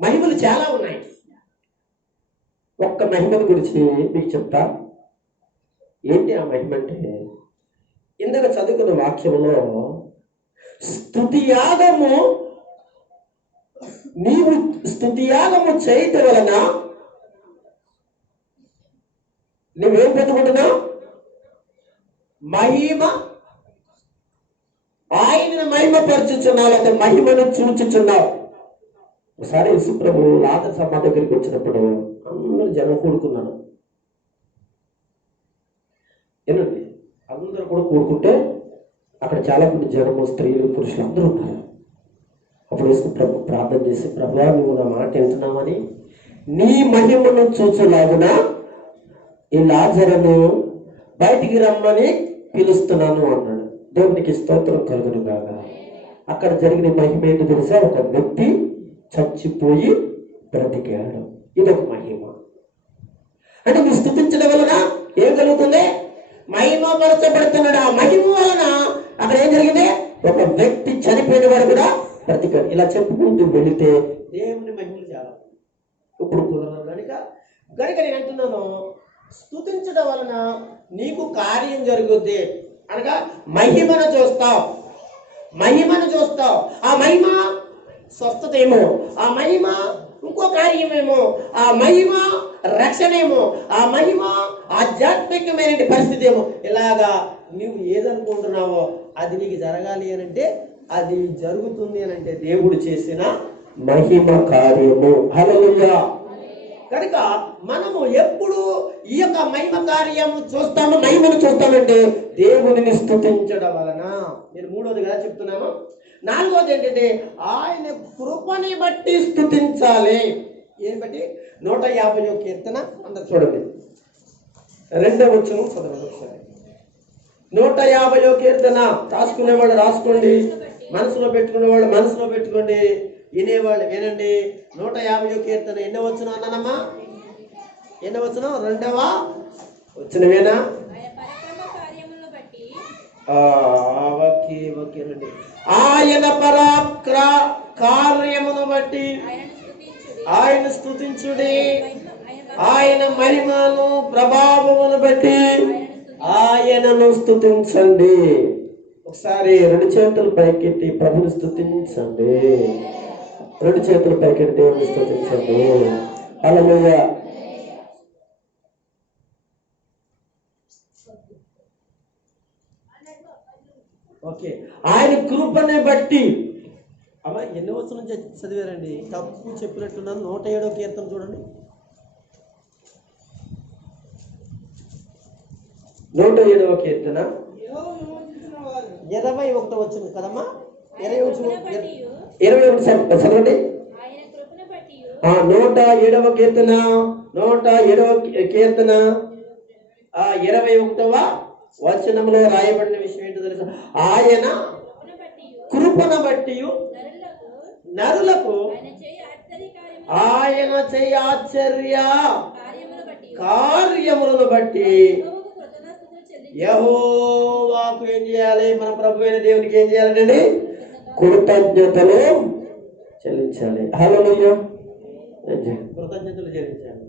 మహిమలు చాలా ఉన్నాయి. ఒక్క మహిమల గురించి మీకు చెప్తా. ఏంటి ఆ మహిమ అంటే, ఇందాక చదువుకున్న వాక్యంలో స్తుతియాగము, నీవు స్తుతియాగము చేయటం వలన నువ్వేం పెట్టుకుంటున్నావు? మహిమ. ఆయన మహిమ పరుచుచున్నావు, అంటే మహిమను చూచుచున్నావు. ఒకసారి యేసుప్రభు లాజరు సమాధి దగ్గరికి వచ్చినప్పుడు అందరూ జనం కూడుకున్నారు. ఏనండి, అందరూ కూడా కూడుకుంటే అక్కడ చాలా మంది జనము, స్త్రీలు, పురుషులు అందరూ ఉన్నారు. అప్పుడు యేసుప్రభు ప్రార్థన చేసి, ప్రభువా నువ్వు నా మాట వింటున్నామని నీ మహిమను చూచులాగున ఈ లాజరును బయటికి రమ్మని పిలుస్తున్నాను అన్నాడు. దేవునికి స్తోత్రం కలుగును గాక. అక్కడ జరిగిన మహిమ ఏంటో తెలుసా? ఒక వ్యక్తి చచ్చిపోయి బ్రతికాడు. ఇదొక మహిమ. అంటే నువ్వు స్తుతించడం వలన ఏం కలుగుతుంది? మహిమపరచబడుతున్నాడు. ఆ మహిమ వలన అక్కడ ఏం జరిగింది? ఒక వ్యక్తి చనిపోయిన వాడు కూడా బ్రతికాడు. ఇలా చెప్పుకుంటూ వెళితే దేవుని మహిమలు చాలా. ఇప్పుడు కుదరదు కనుక నేను అంటున్నాను, స్తుతించడం వలన నీకు కార్యం జరుగుద్ది. అనగా మహిమను చూస్తావు. ఆ మహిమ స్వస్థత ఏమో, ఆ మహిమ ఇంకో కార్యమేమో, ఆ మహిమ రక్షణేమో, ఆ మహిమ ఆధ్యాత్మికమైన పరిస్థితి ఏమో. ఇలాగా నువ్వు ఏదనుకుంటున్నావో అది నీకు జరగాలి అని అంటే అది జరుగుతుంది అని అంటే దేవుడు చేసిన మహిమ కార్యము. హల్లెలూయా. కనుక మనము ఎప్పుడు ఈ యొక్క మహిమ కార్యము చూస్తాము, మహిమను చూస్తామంటే దేవుడిని స్తుతించడం వలన. నేను మూడోది కదా చెప్తున్నాను. నాలుగోది ఏంటంటే ఆయన కృపని బట్టి స్తుతించాలి. ఏం బట్టి? 150వ కీర్తన అందరు చూడండి, 2వ వచనం చదవండి ఒకసారి. 150వ కీర్తన రాసుకునేవాళ్ళు రాసుకోండి, మనసులో పెట్టుకునేవాళ్ళు మనసులో పెట్టుకోండి, వినేవాళ్ళు వినండి. 150వ కీర్తన ఎన్నో వచనం అన్నానమ్మా? ఎన్నో వచనం? 2వ వచనమేనా? ఆయన పరాక్ర కార్యమును బట్టి ఆయన స్తుతించుడి, ఆయన మహిమను ప్రభావమును బట్టి ఆయనను స్తుతించండి. ఒకసారి 2 చేతులు పైకెత్తి ప్రభుని స్తుతించండి. 2 చేతులు పైకెత్తి దేవుని స్తుతించండి. హల్లెలూయా. ఓకే, ఆయన కృపని బట్టి. అమ్మా ఎన్ని వచనం చదివారండి? తప్పు చెప్పినట్టున్నాను. 107వ కీర్తన చూడండి, 107వ కీర్తన 21వ వచనం కదమ్మా? 21 చదవండి. 107వ కీర్తన 107వ కీర్తన 21వ వచనంలో రాయబడిన విషయం ఏంటో తెలుసా? ఆయన కృపను బట్టి నరులకు ఆయన చేయ ఆశ్చర్య కార్యములను బట్టి యెహోవాకు ఏం చేయాలి? మన ప్రభు అయిన దేవునికి ఏం చేయాలండి? కృతజ్ఞతలు చెల్లించాలి. హల్లెలూయా. కృతజ్ఞతలు చెల్లించాలి.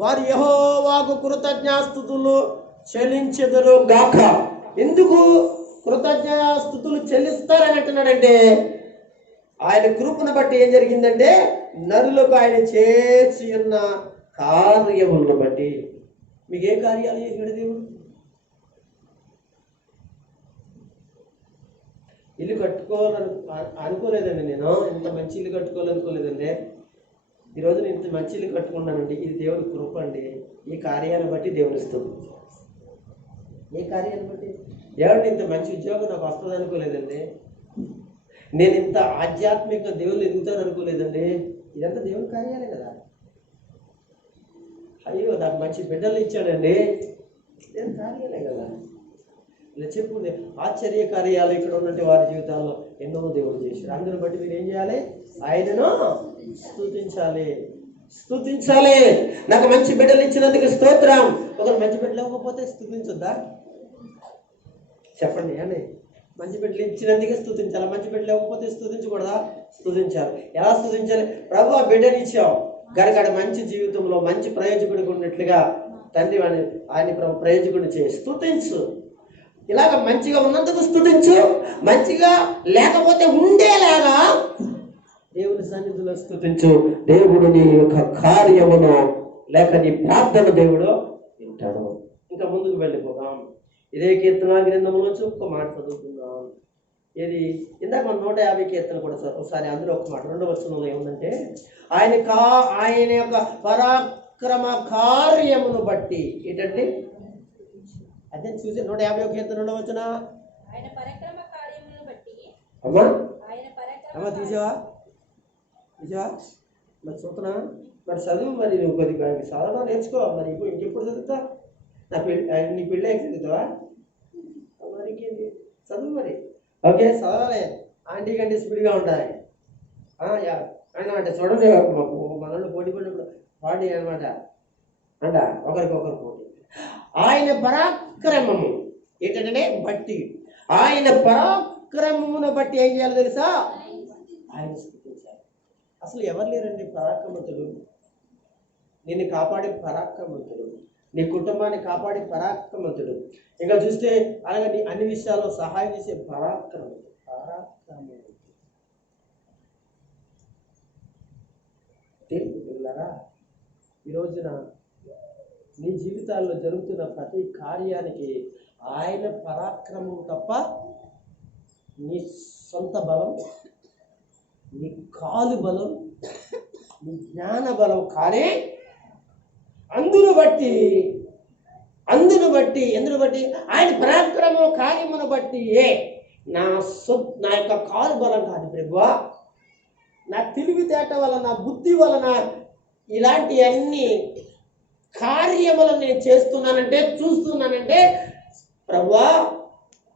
వారు యెహోవాకు కృతజ్ఞాస్తుతులు చెల్లించెదరు గాక. ఎందుకు కృతజ్ఞాస్తుతులు చెల్లిస్తారని అంటున్నాడంటే, ఆయన కృపను బట్టి ఏం జరిగిందంటే నరులకు ఆయన చేసి ఉన్న కార్యములను బట్టి. మీకు ఏ కార్యాలు చేశాడు దేవుడు? ఇల్లు కట్టుకోవాలను అనుకోలేదండి. నేను ఇంత మంచి ఇల్లు కట్టుకోవాలనుకోలేదండి. ఈరోజు నేను ఇంత మంచి ఇల్లు కట్టుకున్నానండి. ఇది దేవుడి కృప అండి. ఈ కార్యాన్ని బట్టి దేవుడు ఇస్తుంది. ఏ కార్యాన్ని బట్టి? దేవుడిని ఇంత మంచి ఉద్యోగం నాకు వస్తుంది అనుకోలేదండి. నేను ఇంత ఆధ్యాత్మిక దేవుళ్ళు ఎదుగుతాను అనుకోలేదండి. ఇదంతా దేవుడి కార్యాలే కదా. అయ్యో నాకు మంచి బిడ్డలు ఇచ్చాడండి. దేవుడి కార్యాలే కదా. ఇలా చెప్పుకుంటే ఆశ్చర్య కార్యాలు ఇక్కడ ఉన్నట్టు వారి జీవితాల్లో ఎన్నో దేవుడు చేశారు. అందరిని బట్టి మీరు ఏం చేయాలి? ఆయనను స్తుతించాలి. స్తుతించాలి. నాకు మంచి బిడ్డలు ఇచ్చినందుకు స్తోత్రం. ఒకరు మంచి బిడ్డలు ఇవ్వకపోతే స్తుతించొద్దా? చెప్పండి అండి. మంచి బిడ్డలు ఇచ్చినందుకే స్తుతించాలి. మంచి బిడ్డలు ఇవ్వకపోతే స్తుతించకూడదా? స్తుతించాలి. ఎలా స్తుతించాలి? ప్రభు ఆ బిడ్డని ఇచ్చావు గనక మంచి జీవితంలో మంచి ప్రయోజకుడిగా ఉన్నట్లుగా తండ్రి ఆయన ప్రయోజకుడిని చేయి. స్తుతించు. ఇలాగ మంచిగా ఉన్నందుకు స్తుతించు. మంచిగా లేకపోతే ఉండేలాగా దేవుని సన్నిధిలో స్తుతించు. దేవుడు నీ యొక్క కార్యమును లేక నీ ప్రార్థన దేవుడు వింటాడు. ఇంకా ముందుకు వెళ్ళిపోదాం. ఇదే కీర్తన గ్రంథంలోంచి ఒక్క మాట చదువుకుందాం. ఇది ఇందాక మన 150 కీర్తన కూడా ఒకసారి అందులో ఒక మాట 2వ వచనంలో ఏముందంటే, ఆయన యొక్క పరాక్రమ కార్యమును బట్టి ఏంటంటే అదే చూసి 150 కీర్తన 2వ వచనం. అమ్మా అమ్మా తీసావా మరి చూస్తున్నా మరి చదువు. మరి నువ్వు కొద్దిగా చదవడం నేర్చుకో. మరి ఇంకెప్పుడు చదువుతా? నీ పెళ్ళి చదువుతావా? మరి చదువు మరి. ఓకే చదవాలి. ఆంటీ కంటే స్పీడ్గా ఉండాలి. ఆయన అంటే చూడండి, మాకు మనల్ని పోటీ పడినప్పుడు పాడి అనమాట అంట, ఒకరికొకరు పోటీ. ఆయన పరాక్రమము ఏంటంటే బట్టి, ఆయన పరాక్రమమును బట్టి ఏం చేయాలి తెలుసా? ఆయన స్తుతించాలి. అసలు ఎవరు లేరండి పరాక్రమవంతుడు? నిన్ను కాపాడే పరాక్రమవంతుడు, నీ కుటుంబాన్ని కాపాడే పరాక్రమవంతుడు. ఇంకా చూస్తే అలాగే నీ అన్ని విషయాల్లో సహాయం చేసే పరాక్రమవంతుడు. పిల్లరా, ఈ రోజున నీ జీవితాల్లో జరుగుతున్న ప్రతి కార్యానికి ఆయన పరాక్రమం తప్ప నీ సొంత బలం, నీ కాలు బలం, నీ జ్ఞాన బలం కానీ ఎందును బట్టి ఆయన పరాక్రమం కార్యమును బట్టి నా యొక్క కాలు బలం కాదు ప్రభువా, నా తెలివితేట వలన, నా బుద్ధి వలన ఇలాంటి అన్ని కార్యములను నేను చేస్తున్నానంటే, చూస్తున్నానంటే ప్రభువా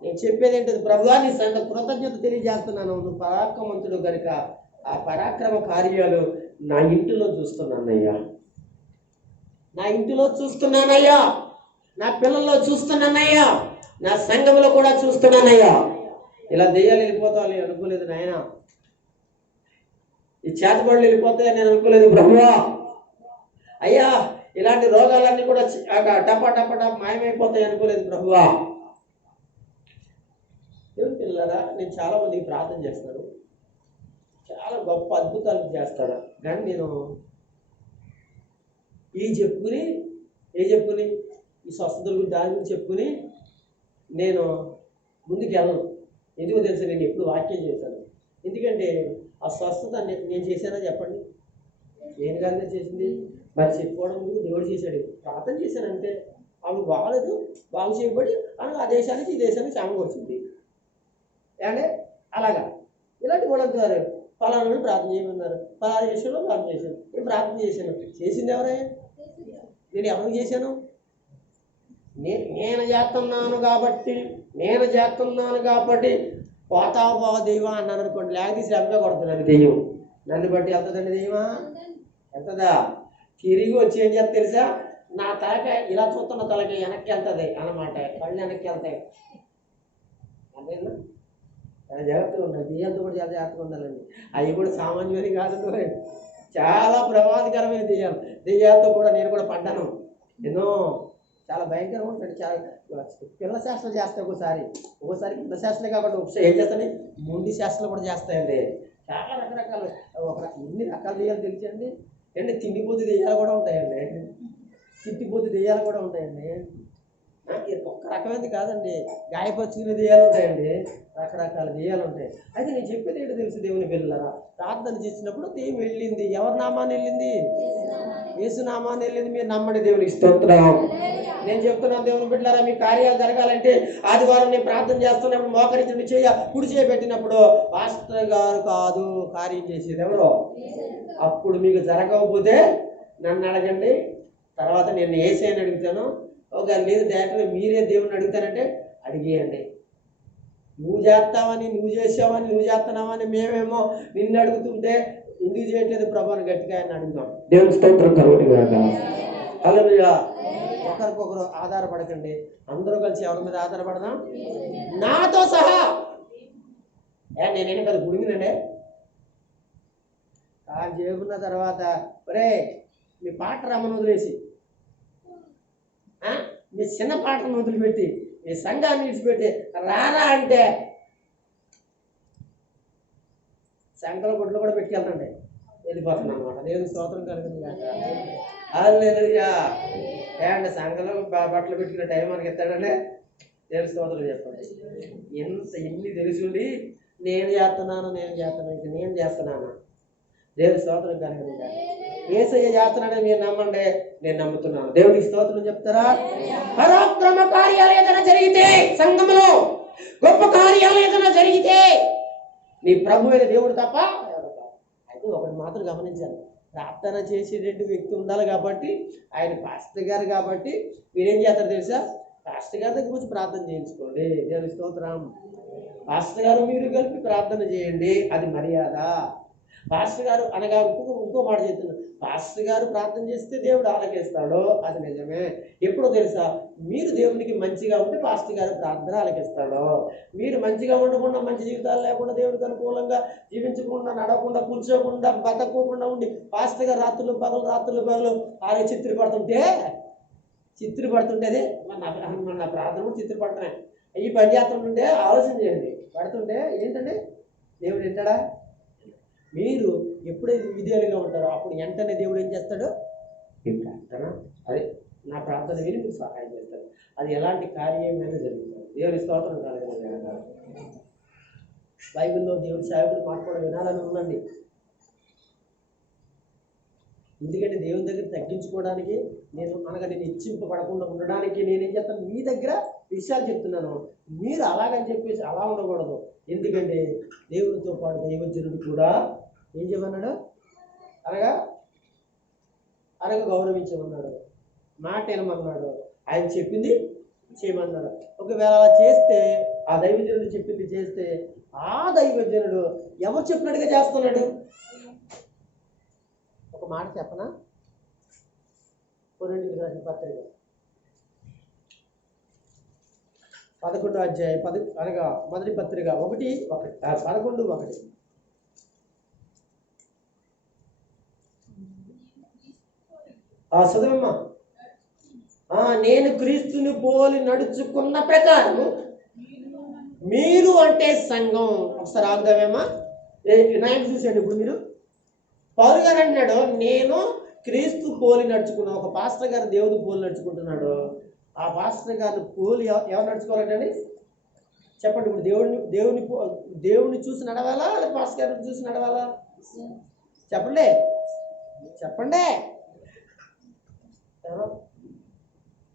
నేను చెప్పేది ఏంటది? ప్రభువా నీ సంత కృతజ్ఞత తెలియజేస్తున్నాను. నువ్వు పరాక్రమవంతుడు కనుక ఆ పరాక్రమ కార్యాలు నా ఇంటిలో చూస్తున్నానయ్యా, నా ఇంటిలో చూస్తున్నానయ్యా, నా పిల్లల్లో చూస్తున్నానయ్యా, నా సంఘంలో కూడా చూస్తున్నానయ్యా. ఇలా దెయ్యాలు వెళ్ళిపోతావు అనుకోలేదు నాయన. ఈ చేతబడులు వెళ్ళిపోతాయని నేను అనుకోలేదు ప్రభువా. అయ్యా ఇలాంటి రోగాలన్నీ కూడా టపా మాయమైపోతాయి అనుకోలేదు ప్రభువా. దేవుని పిల్లలారా, నేను చాలా మందికి ప్రార్థన చేస్తాను, చాలా గొప్ప అద్భుతాలు చేస్తాడు. కానీ నేను చెప్పుకుని ఈ స్వస్థతల గురించి దాని గురించి చెప్పుకుని నేను ముందుకు వెళ్ళను. ఎందుకో తెలుసు, నేను ఎప్పుడు వాక్యం చేశాను. ఎందుకంటే ఆ స్వస్థత నేను చేశానా చెప్పండి? నేను కాదు చేసింది. మరి చెప్పుకోవడం ముందుకు దేవుడు చేశాడు. ప్రార్థన చేశానంటే ఆమె బాగలేదు, బాగు చేయబడి ఆ దేశానికి ఈ దేశానికి శ్రమ వచ్చింది అంటే అలాగా. ఇలాంటి వాళ్ళు అంటారు, ఫలానా వాళ్ళు ప్రార్థన చేయమన్నారు, ఫలానా విషయంలో ప్రార్థన చేశాను, నేను ప్రార్థన చేశాను. చేసింది ఎవరే? నేను ఎవరికి చేశాను? నేను చేస్తున్నాను కాబట్టి పోతావా దెయ్యమా అన్నాను అనుకోండి, లేకపోతే శ్రమగా కొడుతున్నాను దెయ్యం. నన్ను బట్టి వెళ్తుందండి దెయ్యమా? వెళ్తుందా? తిరిగి వచ్చి ఏం చేస్తా తెలుసా? నా తలకాయ ఇలా చూస్తున్న తలకాయ వెనక్కి వెళ్తుంది అన్నమాట, కళ్ళు వెనక్కి వెళ్తాయి. అదేనా? చాలా జాగ్రత్తగా ఉండాలి. దెయ్యాలతో కూడా చాలా జాగ్రత్తగా ఉండాలండి. అవి కూడా సామాన్యమైన కాదు, చాలా ప్రమాదకరమైన దెయ్యాలతో కూడా నేను కూడా పడ్డాను. ఎన్నో చాలా భయంకరంగా ఉంటాడు. చాలా పిల్ల శాస్త్రం చేస్తాయి ఒక్కోసారి పిల్ల శాస్త్రమే కాబట్టి ఒకసారి ఏం చేస్తాను, ముండి శాస్త్రాలు కూడా చేస్తాయండి. చాలా రకరకాల ఎన్ని రకాల దెయ్యాలు తెలిసండి. అంటే తిండిపోతే దెయ్యాలు కూడా ఉంటాయండి, తిట్టిపోతే దెయ్యాలు కూడా ఉంటాయండి. ఒక్క రకమైనది కాదండి, గాయపరుచుకునే దెయ్యాలు ఉంటాయండి, రకరకాల దెయ్యాలు ఉంటాయి. అయితే నేను చెప్పేది ఏంటో తెలుసు దేవుని పిల్లలారా, ప్రార్థన చేసినప్పుడు దెయ్యం వెళ్ళింది. ఎవరి నామాన్ని వెళ్ళింది? యేసు నామాన్ని వెళ్ళింది. మీరు నమ్మండి. దేవునికి స్తోత్రం. నేను చెప్తున్నాను దేవుని బిడ్డలారా, మీ కార్యాలు జరగాలంటే ఆదివారం నేను ప్రార్థన చేస్తున్నప్పుడు మోకరించి కుడి చేయబెట్టినప్పుడు పాస్టర్ గారు కాదు కార్యం చేసేది, ఎవరో. అప్పుడు మీకు జరగకపోతే నన్ను అడగండి, తర్వాత నేను యేసయ్యని అడుగుతాను. ఒక లేదు డైరెక్ట్గా మీరే దేవుని అడుగుతానంటే అడిగేయండి. నువ్వు చేస్తావని, నువ్వు చేసావని, నువ్వు చేస్తున్నావని మేమేమో నిన్ను అడుగుతుంటే ఎందుకు చేయట్లేదు ప్రభు అని గట్టిగా ఆయన అడుగుతాం. దేవుని స్తోత్రం కలుగును. హల్లెలూయా. ఒకరికొకరు ఆధారపడకండి, అందరూ కలిసి ఎవరి మీద ఆధారపడదాం? నాతో సహా. నేనేం కదా గుడిగినండే చేకున్న తర్వాత ఒరే మీ పాట రమ్మను వదిలేసి, మీ చిన్న పాటను వదిలిపెట్టి, మీ సంఘాన్ని విడిచిపెట్టి రారా అంటే సంఘాల గుడ్లు కూడా పెట్టుకెళ్తండి, వెళ్ళిపోతుంది అనమాట. దేవుని స్తోత్రం కలుగుతుంది. హల్లెలూయా. అండ్ సంఘంలో బట్టలు పెట్టుకునే టైం మనకి ఎత్తాడంటే దేవుని స్తోత్రం చెప్పండి. ఎన్ని తెలుసుండి నేను చేస్తున్నాను ఇంక నేను చేస్తున్నాను. దేవుని స్తోత్రం కలుగుతుంది. యేసయ్య చేస్తున్నాడని మీరు నమ్మండి, నేను నమ్ముతున్నాను. దేవునికి స్తోత్రం చెప్తారా? పరాక్రమ కార్యాలు ఏదైనా జరిగితే, సంఘంలో గొప్ప కార్యాలు ఏదైనా జరిగితే నీ ప్రభు అయిన దేవుడు తప్ప ఎవరు కాదు. అయితే ఒకటి మాత్రం గమనించాలి, ప్రార్థన చేసేటట్టు వ్యక్తి ఉండాలి కాబట్టి, ఆయన పాస్టర్ గారు కాబట్టి మీరేం చేస్తారు తెలుసా? పాస్టర్ గారి దగ్గర వచ్చి ప్రార్థన చేయించుకోండి. దేవుని స్తోత్రం. పాస్టర్ గారు మీరు కలిపి ప్రార్థన చేయండి, అది మర్యాద. పాస్టర్ గారు అనగా ఇంకో మాట చెప్తున్నాను, పాస్టర్ గారు ప్రార్థన చేస్తే దేవుడు ఆలకిస్తాడు, అది నిజమే. ఎప్పుడో తెలుసా? మీరు దేవునికి మంచిగా ఉంటే పాస్టర్ గారు ప్రార్థన ఆలకిస్తాడు. మీరు మంచిగా ఉండకుండా, మంచి జీవితాలు లేకుండా, దేవుడికి అనుకూలంగా జీవించకుండా, నడవకుండా, కూర్చోకుండా, బతకకుండా ఉండి పాస్టర్ గారు రాత్రులు పగలు ఆయన చిత్రపడుతుంటే నా ప్రార్థన కూడా చిత్రపడుతున్నాయి. ఈ పని చేస్తుంటే ఆలోచన చేయండి. పడుతుంటే ఏంటంటే దేవుడు వింటాడా? మీరు ఎప్పుడైతే విధేయులుగా ఉంటారో అప్పుడు వెంటనే దేవుడు ఏం చేస్తాడు? మీ ప్రార్థన, అదే నా ప్రార్థన విని మీకు సహాయం చేస్తాడు. అది ఎలాంటి కార్యమైనా జరుగుతుంది. దేవుని స్తోత్రం కలుగుతుంది. బైబిల్లో దేవుడి సేవకులు మాట కూడా వినాలని ఉందండి. ఎందుకంటే దేవుని దగ్గర తగ్గించుకోవడానికి, నేను ఇచ్చింపబడకుండా ఉండడానికి నేనేం చేస్తాను, మీ దగ్గర విషయాలు చెప్తున్నాను. మీరు అలాగని చెప్పేసి అలా ఉండకూడదు. ఎందుకంటే దేవుడితో పాటు దైవజనుడు కూడా ఏం చేయమన్నాడు? అనగా గౌరవించమన్నాడు, మాట వినమన్నాడు, ఆయన చెప్పింది చేయమన్నాడు. ఒకవేళ అలా చేస్తే, ఆ దైవజనుడు చెప్పింది చేస్తే, ఆ దైవజనుడు ఎవరు చెప్పినట్టుగా చేస్తున్నాడు? ఒక మాట చెప్పనా? కొరింథీయులకు రాసిన పత్రిక 11వ అధ్యాయం అనగా మొదటి పత్రిక 11:1. చదవమ్మా. నేను క్రీస్తుని పోలి నడుచుకున్న ప్రకారం మీరు అంటే సంఘం. ఒకసారి ఆగుదామేమా? వినాయకుడు చూశాడు. ఇప్పుడు మీరు పౌలు గారు అన్నాడు, నేను క్రీస్తు పోలి నడుచుకున్నా. ఒక పాస్టర్ గారు దేవుని పోలి నడుచుకుంటున్నాడు. ఆ పాస్టర్ గారిని పోలి ఎవరు నడుచుకోవాలంటే చెప్పండి. ఇప్పుడు దేవుడిని చూసి నడవాలా, లేదా పాస్టర్ గారిని చూసి నడవాలా? చెప్పండి.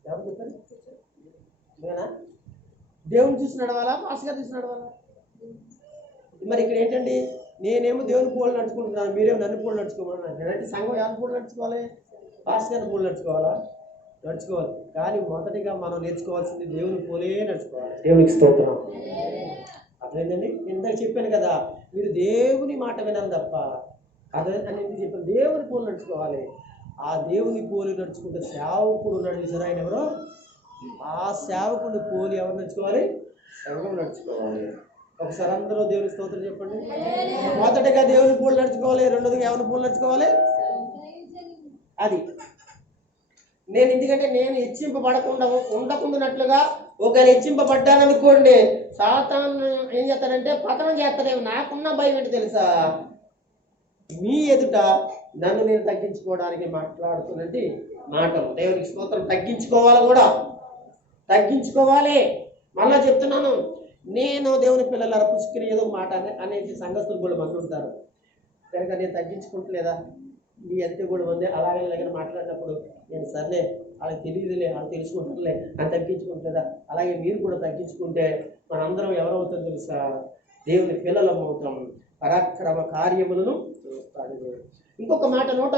ఎవరు చెప్పారు? దేవుని చూసి నడవాలా, పాస్టర్ గారు చూసి నడవాలా? మరి ఇక్కడ ఏంటండి, నేనేమో దేవుని పోలు నడుచుకుంటున్నాను, మీరేమో నన్ను పోలు నడుచుకోమన్నారు. నేనంటే సంఘం ఎవరి పోలు నడుచుకోవాలి? పాస్టర్ గారిని పోలు నడుచుకోవాలా? నడుచుకోవాలి. కానీ మొదటిగా మనం నేర్చుకోవాల్సింది దేవుని పోలే నడుచుకోవాలి. దేవునికి స్తోత్రం. అర్థమైందండి? ఇందాక చెప్పాను కదా, మీరు దేవుని మాట వినాలి తప్ప అదే అని ఎందుకు చెప్పాను, దేవుని పోలు నడుచుకోవాలి. ఆ దేవుని పోలి నడుచుకుంటే సేవకుడు ఉన్నాడు చూసారా, ఆయన ఎవరో, ఆ సేవకుడిని పోలి ఎవరు నడుచుకోవాలి? సంఘం నడుచుకోవాలి. ఒకసారి అందరూ దేవుని స్తోత్రం చెప్పండి. మొదటగా దేవుని పోలు నడుచుకోవాలి, రెండోదిగా ఎవరి పోలు నడుచుకోవాలి. అది నేను ఎందుకంటే నేను హెచ్చింపబడకుండా ఉండకుండానట్లుగా ఒకవేళ హెచ్చింపబడ్డాననుకోండి, సాతాను ఏం చేస్తాడంటే పతనం చేస్తాడేమో. నాకున్న భయం ఏంటి తెలుసా, మీ ఎదుట నన్ను నేను తగ్గించుకోవడానికి మాట్లాడుతున్నది మాటలు. దేవునికి స్తోత్రం. తగ్గించుకోవాలి కూడా, తగ్గించుకోవాలి. మళ్ళా చెప్తున్నాను, నేను దేవుని పిల్లల పుష్కరి ఏదో మాట అనేది సంఘస్థులు కూడా మంది ఉంటారు కనుక నేను తగ్గించుకుంటలేదా, మీ ఎదుట కూడా ఉంది అలాగే దగ్గర మాట్లాడినప్పుడు నేను సర్లే వాళ్ళకి తెలియదులే, వాళ్ళు తెలుసుకుంటారులే అని తగ్గించుకుంటుందా. అలాగే మీరు కూడా తగ్గించుకుంటే మనందరం ఎవరవుతాం తెలుసా, దేవుని పిల్లలం అవుతాం. పరాక్రమ కార్యములను చూస్తాడు. ఇంకొక మాట నోట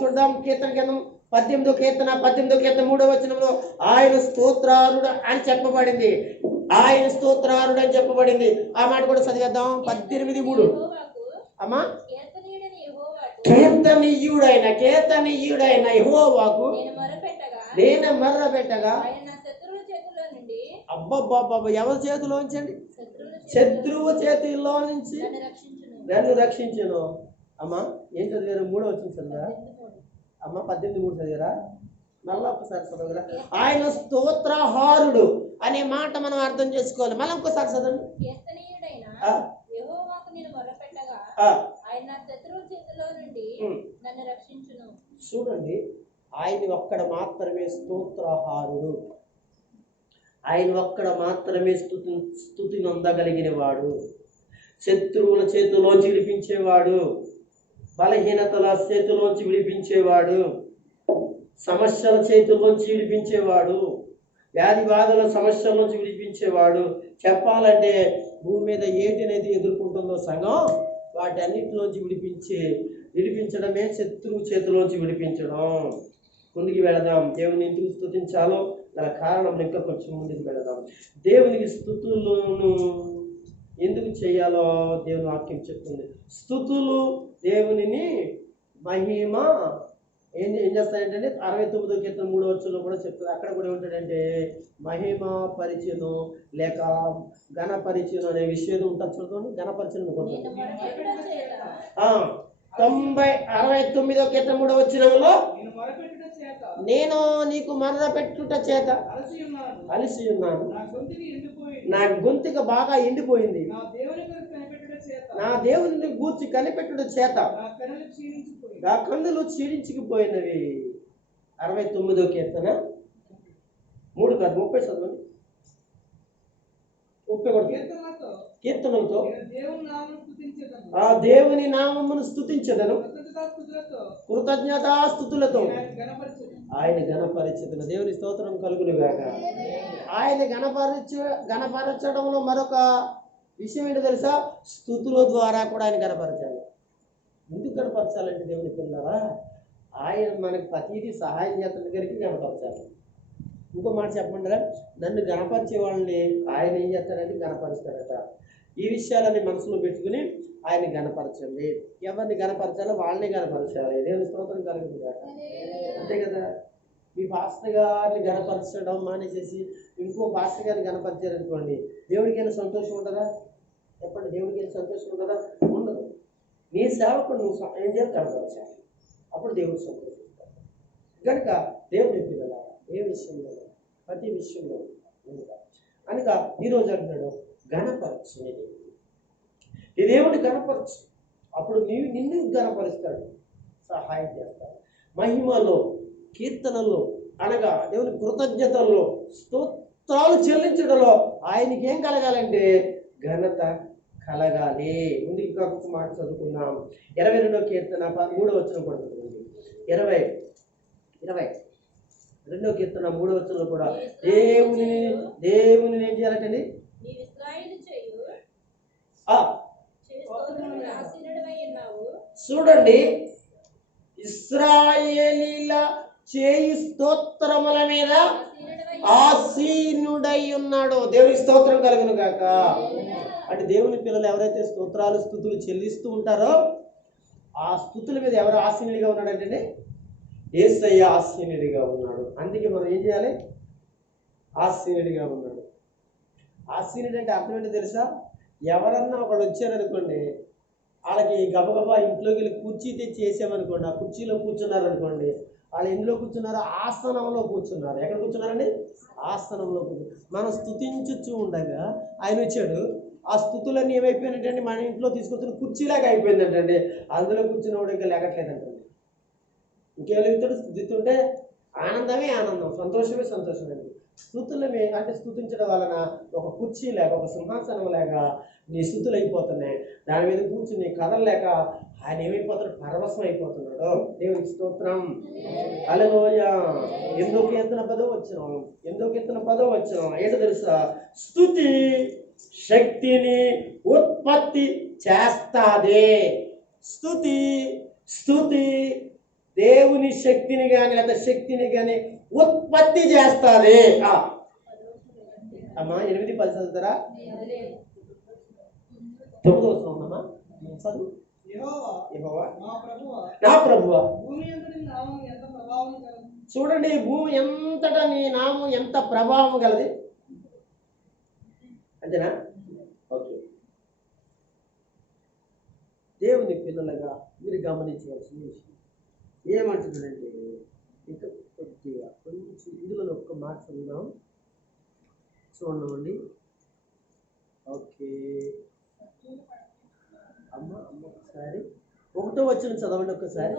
చూద్దాం, కీర్తన గ్రంథం 18వ కీర్తన 3వ వచనంలో ఆయన స్తోత్రారుడు అని చెప్పబడింది. ఆయన స్తోత్రారుడు అని చెప్పబడింది. ఆ మాట కూడా చదివేద్దాం. 18:3 అమ్మా, కీర్తనీయుడైన యెహోవాకు నేను మొర్రపెట్టగా అబ్బబ్బబ్బ ఎవరి చేతిలోంచి అండి? శత్రువు చేతిలో నుంచి నన్ను రక్షించను. అమ్మా ఏం చదివారు? 3వ వచనం చదివారా అమ్మ? 18:3 చదివారా? మళ్ళా ఒకసారి చదవరా. ఆయన స్తోత్రహారుడు అనే మాట మనం అర్థం చేసుకోవాలి. మళ్ళీ ఇంకోసారి చదవండి. చూడండి, ఆయన ఒక్కడ మాత్రమే స్తోత్రహారుడు. ఆయన ఒక్కడ మాత్రమే స్తుతి నొందగలిగిన వాడు. శత్రువుల చేతిలోంచి విడిపించేవాడు, బలహీనతల చేతిలోంచి విడిపించేవాడు, సమస్యల చేతిలోంచి విడిపించేవాడు, వ్యాధి బాధల సమస్యల నుంచి విడిపించేవాడు. చెప్పాలంటే భూమి మీద ఏటినైతే ఎదుర్కొంటుందో సంఘం, వాటి అన్నింటిలోంచి విడిపించడమే శత్రువు చేతిలోంచి విడిపించడం. ముందుకు వెళదాం. దేవుని ఎందుకు స్తుతించాలో గల కారణం ఇంకా కొంచెం ముందుకు వెళదాం. దేవునికి స్తుతులను ఎందుకు చేయాలో దేవుని వాక్యం చెప్తుంది. స్తుతులు దేవునిని మహిమ ఏం చేస్తాయంటే 69వ కీర్తన 3వ వచనంలో కూడా చెప్తుంది. అక్కడ కూడా ఏమిటంటే మహిమ పరిచయం లేక ఘనపరిచయం అనే విషయం ఉంటుంది. చూడండి, ఘనపరిచయం ఉంటుంది. 69వ కీర్తన 3వ వచనంలో నేను నీకు మొర్రపెట్టుట చేత అలసి ఉన్నాను, నా గొంతుక బాగా ఎండిపోయింది, నా దేవుని గూర్చి కనిపెట్టుట చేత నా కన్నులు క్షీణించుకుపోయినవి. 69వ కీర్తన 3 కాదు 30 చదవండి. 30 కీర్తనలతో ఆ దేవుని నామమును స్తుతించెదను, కృతజ్ఞతాస్తుతులతో ఆయన ఘనపరిచెదను. దేవుని స్తోత్రం కలుగును గాక. ఆయన ఘనపరచడంలో మరొక విషయం ఏంటో తెలుసా? స్తుతుల ద్వారా కూడా ఆయన ఘనపరచాలి. ఎందుకు ఘనపరచాలంటే దేవుని పిల్లరా, ఆయన మనకి ప్రతిదీ సహాయం చేస్తున్న దగ్గరికి ఘనపరచాలి. ఇంకో మాట చెప్పమంటారా, నన్ను ఘనపరిచే వాళ్ళని ఆయన ఏం చేస్తాడంటే ఘనపరుస్తాడట. ఈ విషయాలని మనసులో పెట్టుకుని ఆయన ఘనపరచండి. ఎవరిని ఘనపరచాలో వాళ్ళని ఘనపరచాలి. దేవుని స్తోత్రం కలుగుతుంది కాక. అంతే కదా. మీ పాస్టర్ గారిని ఘనపరచడం మానేసేసి ఇంకో పాస్టర్ గారిని ఘనపరిచారనుకోండి, దేవుడికైనా సంతోషం ఉంటుందా? చెప్పండి, దేవుడికైనా సంతోషం ఉంటుందా? ఉండదు. నీ సేవకుడు నువ్వు ఏం చేయాలి? ఘనపరచాలి. అప్పుడు దేవుడు సంతోషిస్తాడు. కనుక దేవుని పిల్లల ఏ విషయంలో ప్రతి విషయంలో కనుక ఈరోజు అంటున్నాడు ఘనపరచు. ఈ దేవుడిని ఘనపరచు, అప్పుడు నిన్ను ఘనపరుస్తాడు, సహాయం చేస్తాడు. మహిమలో, కీర్తనలో అనగా దేవుని కృతజ్ఞతల్లో, స్తోత్రాలు చెల్లించడంలో ఆయనకి ఏం కలగాలంటే ఘనత కలగాలి. ముందుకు ఇంకొక మాట చదువుకుందాం. 22వ కీర్తన 3వ వచనం కూడా చదువుకుంది. 22వ కీర్తన 3వ వచనంలో కూడా దేవుని ఏం చేయాలంటండి? చూడండి, ఇశ్రాయేలీల చేయి స్తోత్రముల మీద ఆసీనుడై ఉన్నాడు. దేవుని స్తోత్రం కలుగును గాక. అంటే దేవుని పిల్లలు ఎవరైతే స్తోత్రాలు స్తుతులు చెల్లిస్తూ ఉంటారో ఆ స్తుతుల మీద ఎవరు ఆసీనుడిగా ఉన్నాడంటే యేసయ్య ఆసీనుడిగా ఉన్నాడు. అందుకే మనం ఏం చేయాలి? ఆసీనుడిగా ఉన్నాడు. ఆసీనుడు అంటే అర్థం ఏంటో తెలుసా? ఎవరన్నా ఒకళ్ళు వచ్చారనుకోండి, వాళ్ళకి గబగబా ఇంట్లోకి వెళ్ళి కుర్చీ తెచ్చి వేసామనుకోండి, ఆ కుర్చీలో కూర్చున్నారనుకోండి, వాళ్ళు ఎందులో కూర్చున్నారు? ఆసనంలో కూర్చున్నారు. ఎక్కడ కూర్చున్నారండి? ఆసనంలో కూర్చున్నారు. మనం స్తుతించు ఉండగా ఆయన వచ్చాడు. ఆ స్థుతులన్నీ ఏమైపోయినట్టండి? మన ఇంట్లో తీసుకొచ్చిన కుర్చీలాగా అయిపోయిందంటండి. అందులో కూర్చున్నవాడు ఇంకా లేకట్లేదంటండి. ఇంకేం లేగుతాడు? స్థుతిస్తుంటే ఆనందమే ఆనందం, సంతోషమే సంతోషం అండి. స్థుతులమే అంటే స్థుతించడం వలన ఒక కుర్చీ లేక ఒక సింహాసనం లేక నీ స్థుతులు అయిపోతున్నాయి. దాని మీద కూర్చుని కదలలేక ఆయన ఏమైపోతాడు? పరవశం అయిపోతున్నాడు. దేవునికి స్తోత్రం. హల్లెలూయా. 8వ కీర్తన 10వ వచనం. 8వ కీర్తన 10వ వచనం ఏంటో తెలుసా? స్తుతి శక్తిని ఉత్పత్తి చేస్తాది. స్తుతి స్తుతి దేవుని శక్తిని కానీ లేదా శక్తిని కానీ ఉత్పత్తి చేస్తాది. అమ్మా 8-10 చదువుతారా? 9వ వచనం ఉందమ్మా, చదువు. యెహోవా నా ప్రభువా, చూడండి భూమి ఎంతటా నీ నామం ఎంత ప్రభావం గలది. అంతేనా? ఓకే. దేవుని పిల్లలుగా మీరు గమనించవలసిన విషయం ఏమంటున్నాడంటే, ఇంకా కొద్దిగా కొంచెం ఇందులో ఒక్క మాట చదువుదాం. చూడండి. ఓకే అమ్మ ఒకసారి 1వ వచనం చదవండి ఒక్కసారి.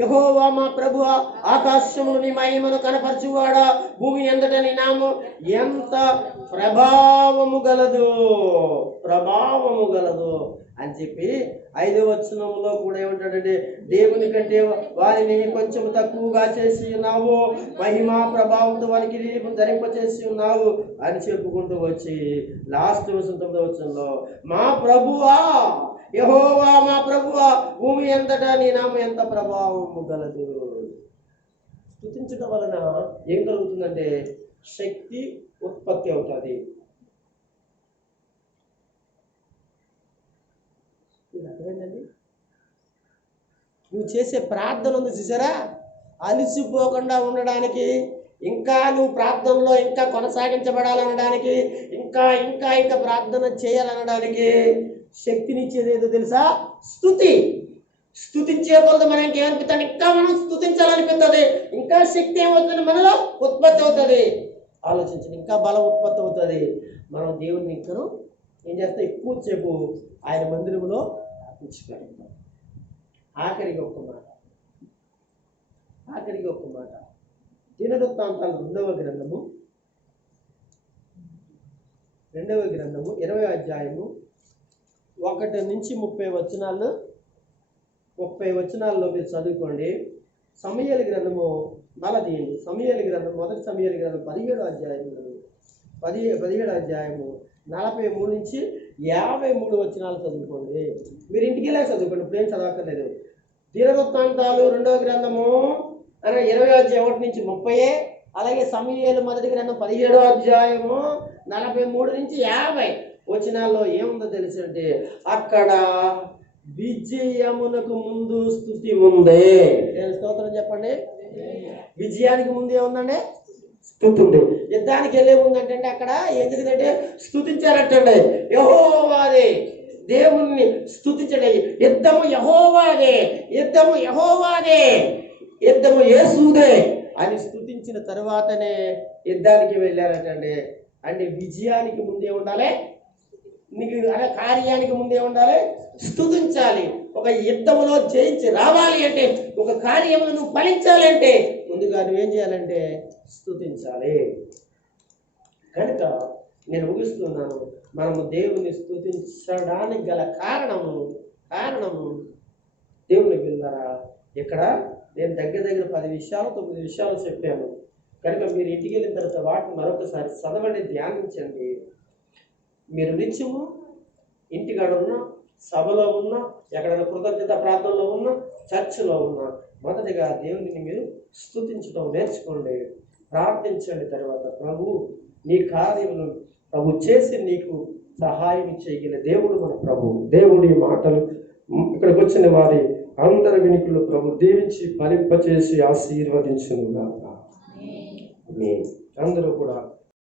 యెహోవా మా ప్రభువా, ఆకాశమును నీ మహిమను కనపరచువాడా, భూమి ఎంతట నీ నామం ఎంత ప్రభావము గలదు, ప్రభావము గలదు అని చెప్పి 5వ వచనంలో కూడా ఏమంటాడంటే, దేవుని కంటే వారిని కొంచెం తక్కువగా చేసి ఉన్నావు, మహిమా ప్రభావంతో వారికి ధరింపచేసి ఉన్నావు అని చెప్పుకుంటూ వచ్చి లాస్ట్ 9వ వచనంలో మా ప్రభువా యెహోవా మా ప్రభువా, భూమి ఎంతటా నీ నామం ఎంత ప్రభావము గలదు. స్తుతించడం వలన ఏం కలుగుతుందంటే శక్తి ఉత్పత్తి అవుతుంది. అర్థమైందండి? నువ్వు చేసే ప్రార్థన ఉంది చూసారా, అలిసిపోకుండా ఉండడానికి, ఇంకా నువ్వు ప్రార్థనలో ఇంకా కొనసాగించబడాలనడానికి, ఇంకా ఇంకా ఇంకా ప్రార్థన చేయాలనడానికి శక్తినిచ్చేది ఏదో తెలుసా? స్తుతి. స్తుతించే కొలది మనం ఇంకేమనిపిస్తుంది? ఇంకా మనం స్తుతించాలనిపిస్తుంది. ఇంకా శక్తి ఏమవుతుంది? మనలో ఉత్పత్తి అవుతుంది. ఆలోచించండి, ఇంకా బలం ఉత్పత్తి అవుతుంది. మనం దేవుడిని ఇంకను ఏం చేస్తాం? ఎక్కువసేపు ఆయన మందిరంలో ఆపించగలుగుతాం. ఆఖరికి ఒక్క మాట దినవృత్తాంతాలు 2వ గ్రంథము 20వ అధ్యాయము 1 నుంచి 30 వచనాలు 30 వచనాల్లో మీరు చదువుకోండి. సమూయేలు గ్రంథము తీయండి. సమూయేలు గ్రంథం, మొదటి సమూయేలు గ్రంథం 17వ అధ్యాయము 43 నుంచి 53 వచనాలు చదువుకోండి. మీరు ఇంటికి వెళ్ళే చదువుకోండి, ఇప్పుడు ఏం చదవక్కర్లేదు. దినవృత్తాంతాలు 2వ గ్రంథము 20వ అధ్యాయం 1 నుంచి 30, అలాగే సమూయేలు మొదటి గ్రంథం 17వ అధ్యాయము 43 నుంచి 50 వచనాల్లో ఏముందో తెలుసు అంటే, అక్కడ విజయమునకు ముందు స్తుతి ఉందే. నేను స్తోత్రం చెప్పండి. విజయానికి ముందు ఏముందండి? స్తుతి ఉంది. యుద్ధానికి వెళ్ళే ముందంటే అక్కడ ఏం జరిగిందంటే స్తుతించారటండి. యెహోవాదే, దేవుణ్ణి స్తుతించడే. యుద్ధము యెహోవాదే, యుద్ధము యెహోవాదే, యుద్ధము యేసుదే అని స్తుతించిన తర్వాతనే యుద్ధానికి వెళ్ళారటండి. అంటే విజయానికి ముందే ఉండాలి, నీకు అనే కార్యానికి ముందే ఉండాలి, స్తుతించాలి. ఒక యుద్ధములో జయించి రావాలి అంటే, ఒక కార్యమును నువ్వు ఫలించాలంటే ముందుగా నువ్వేం చేయాలంటే స్తుతించాలి. కనుక నేను ఊహిస్తున్నాను, మనము దేవుని స్తుతించడానికి గల కారణము దేవుని పిల్లరా, ఇక్కడ నేను దగ్గర 10 విషయాలు 9 విషయాలు చెప్పాను. కనుక మీరు ఇంటికి వెళ్ళిన తర్వాత వాటిని మరొకసారి చదవండి, ధ్యానించండి. మీరు నిత్యము ఇంటికాడ ఉన్న సభలో ఉన్నా, ఎక్కడైనా కృతజ్ఞత ప్రార్థనలో ఉన్నా, చర్చిలో ఉన్నా, మొదటిగా దేవుడిని మీరు స్తుతించడం నేర్చుకోండి, ప్రార్థించండి. తర్వాత ప్రభు నీ కార్యమును ప్రభు చేసి నీకు సహాయం చేయగల దేవుడు మన ప్రభు. దేవుడి మాటలు ఇక్కడికి వచ్చిన వారి అందరి వినికులు ప్రభు దీవించి ఫలింపచేసి ఆశీర్వదించునుగాక. అందరూ కూడా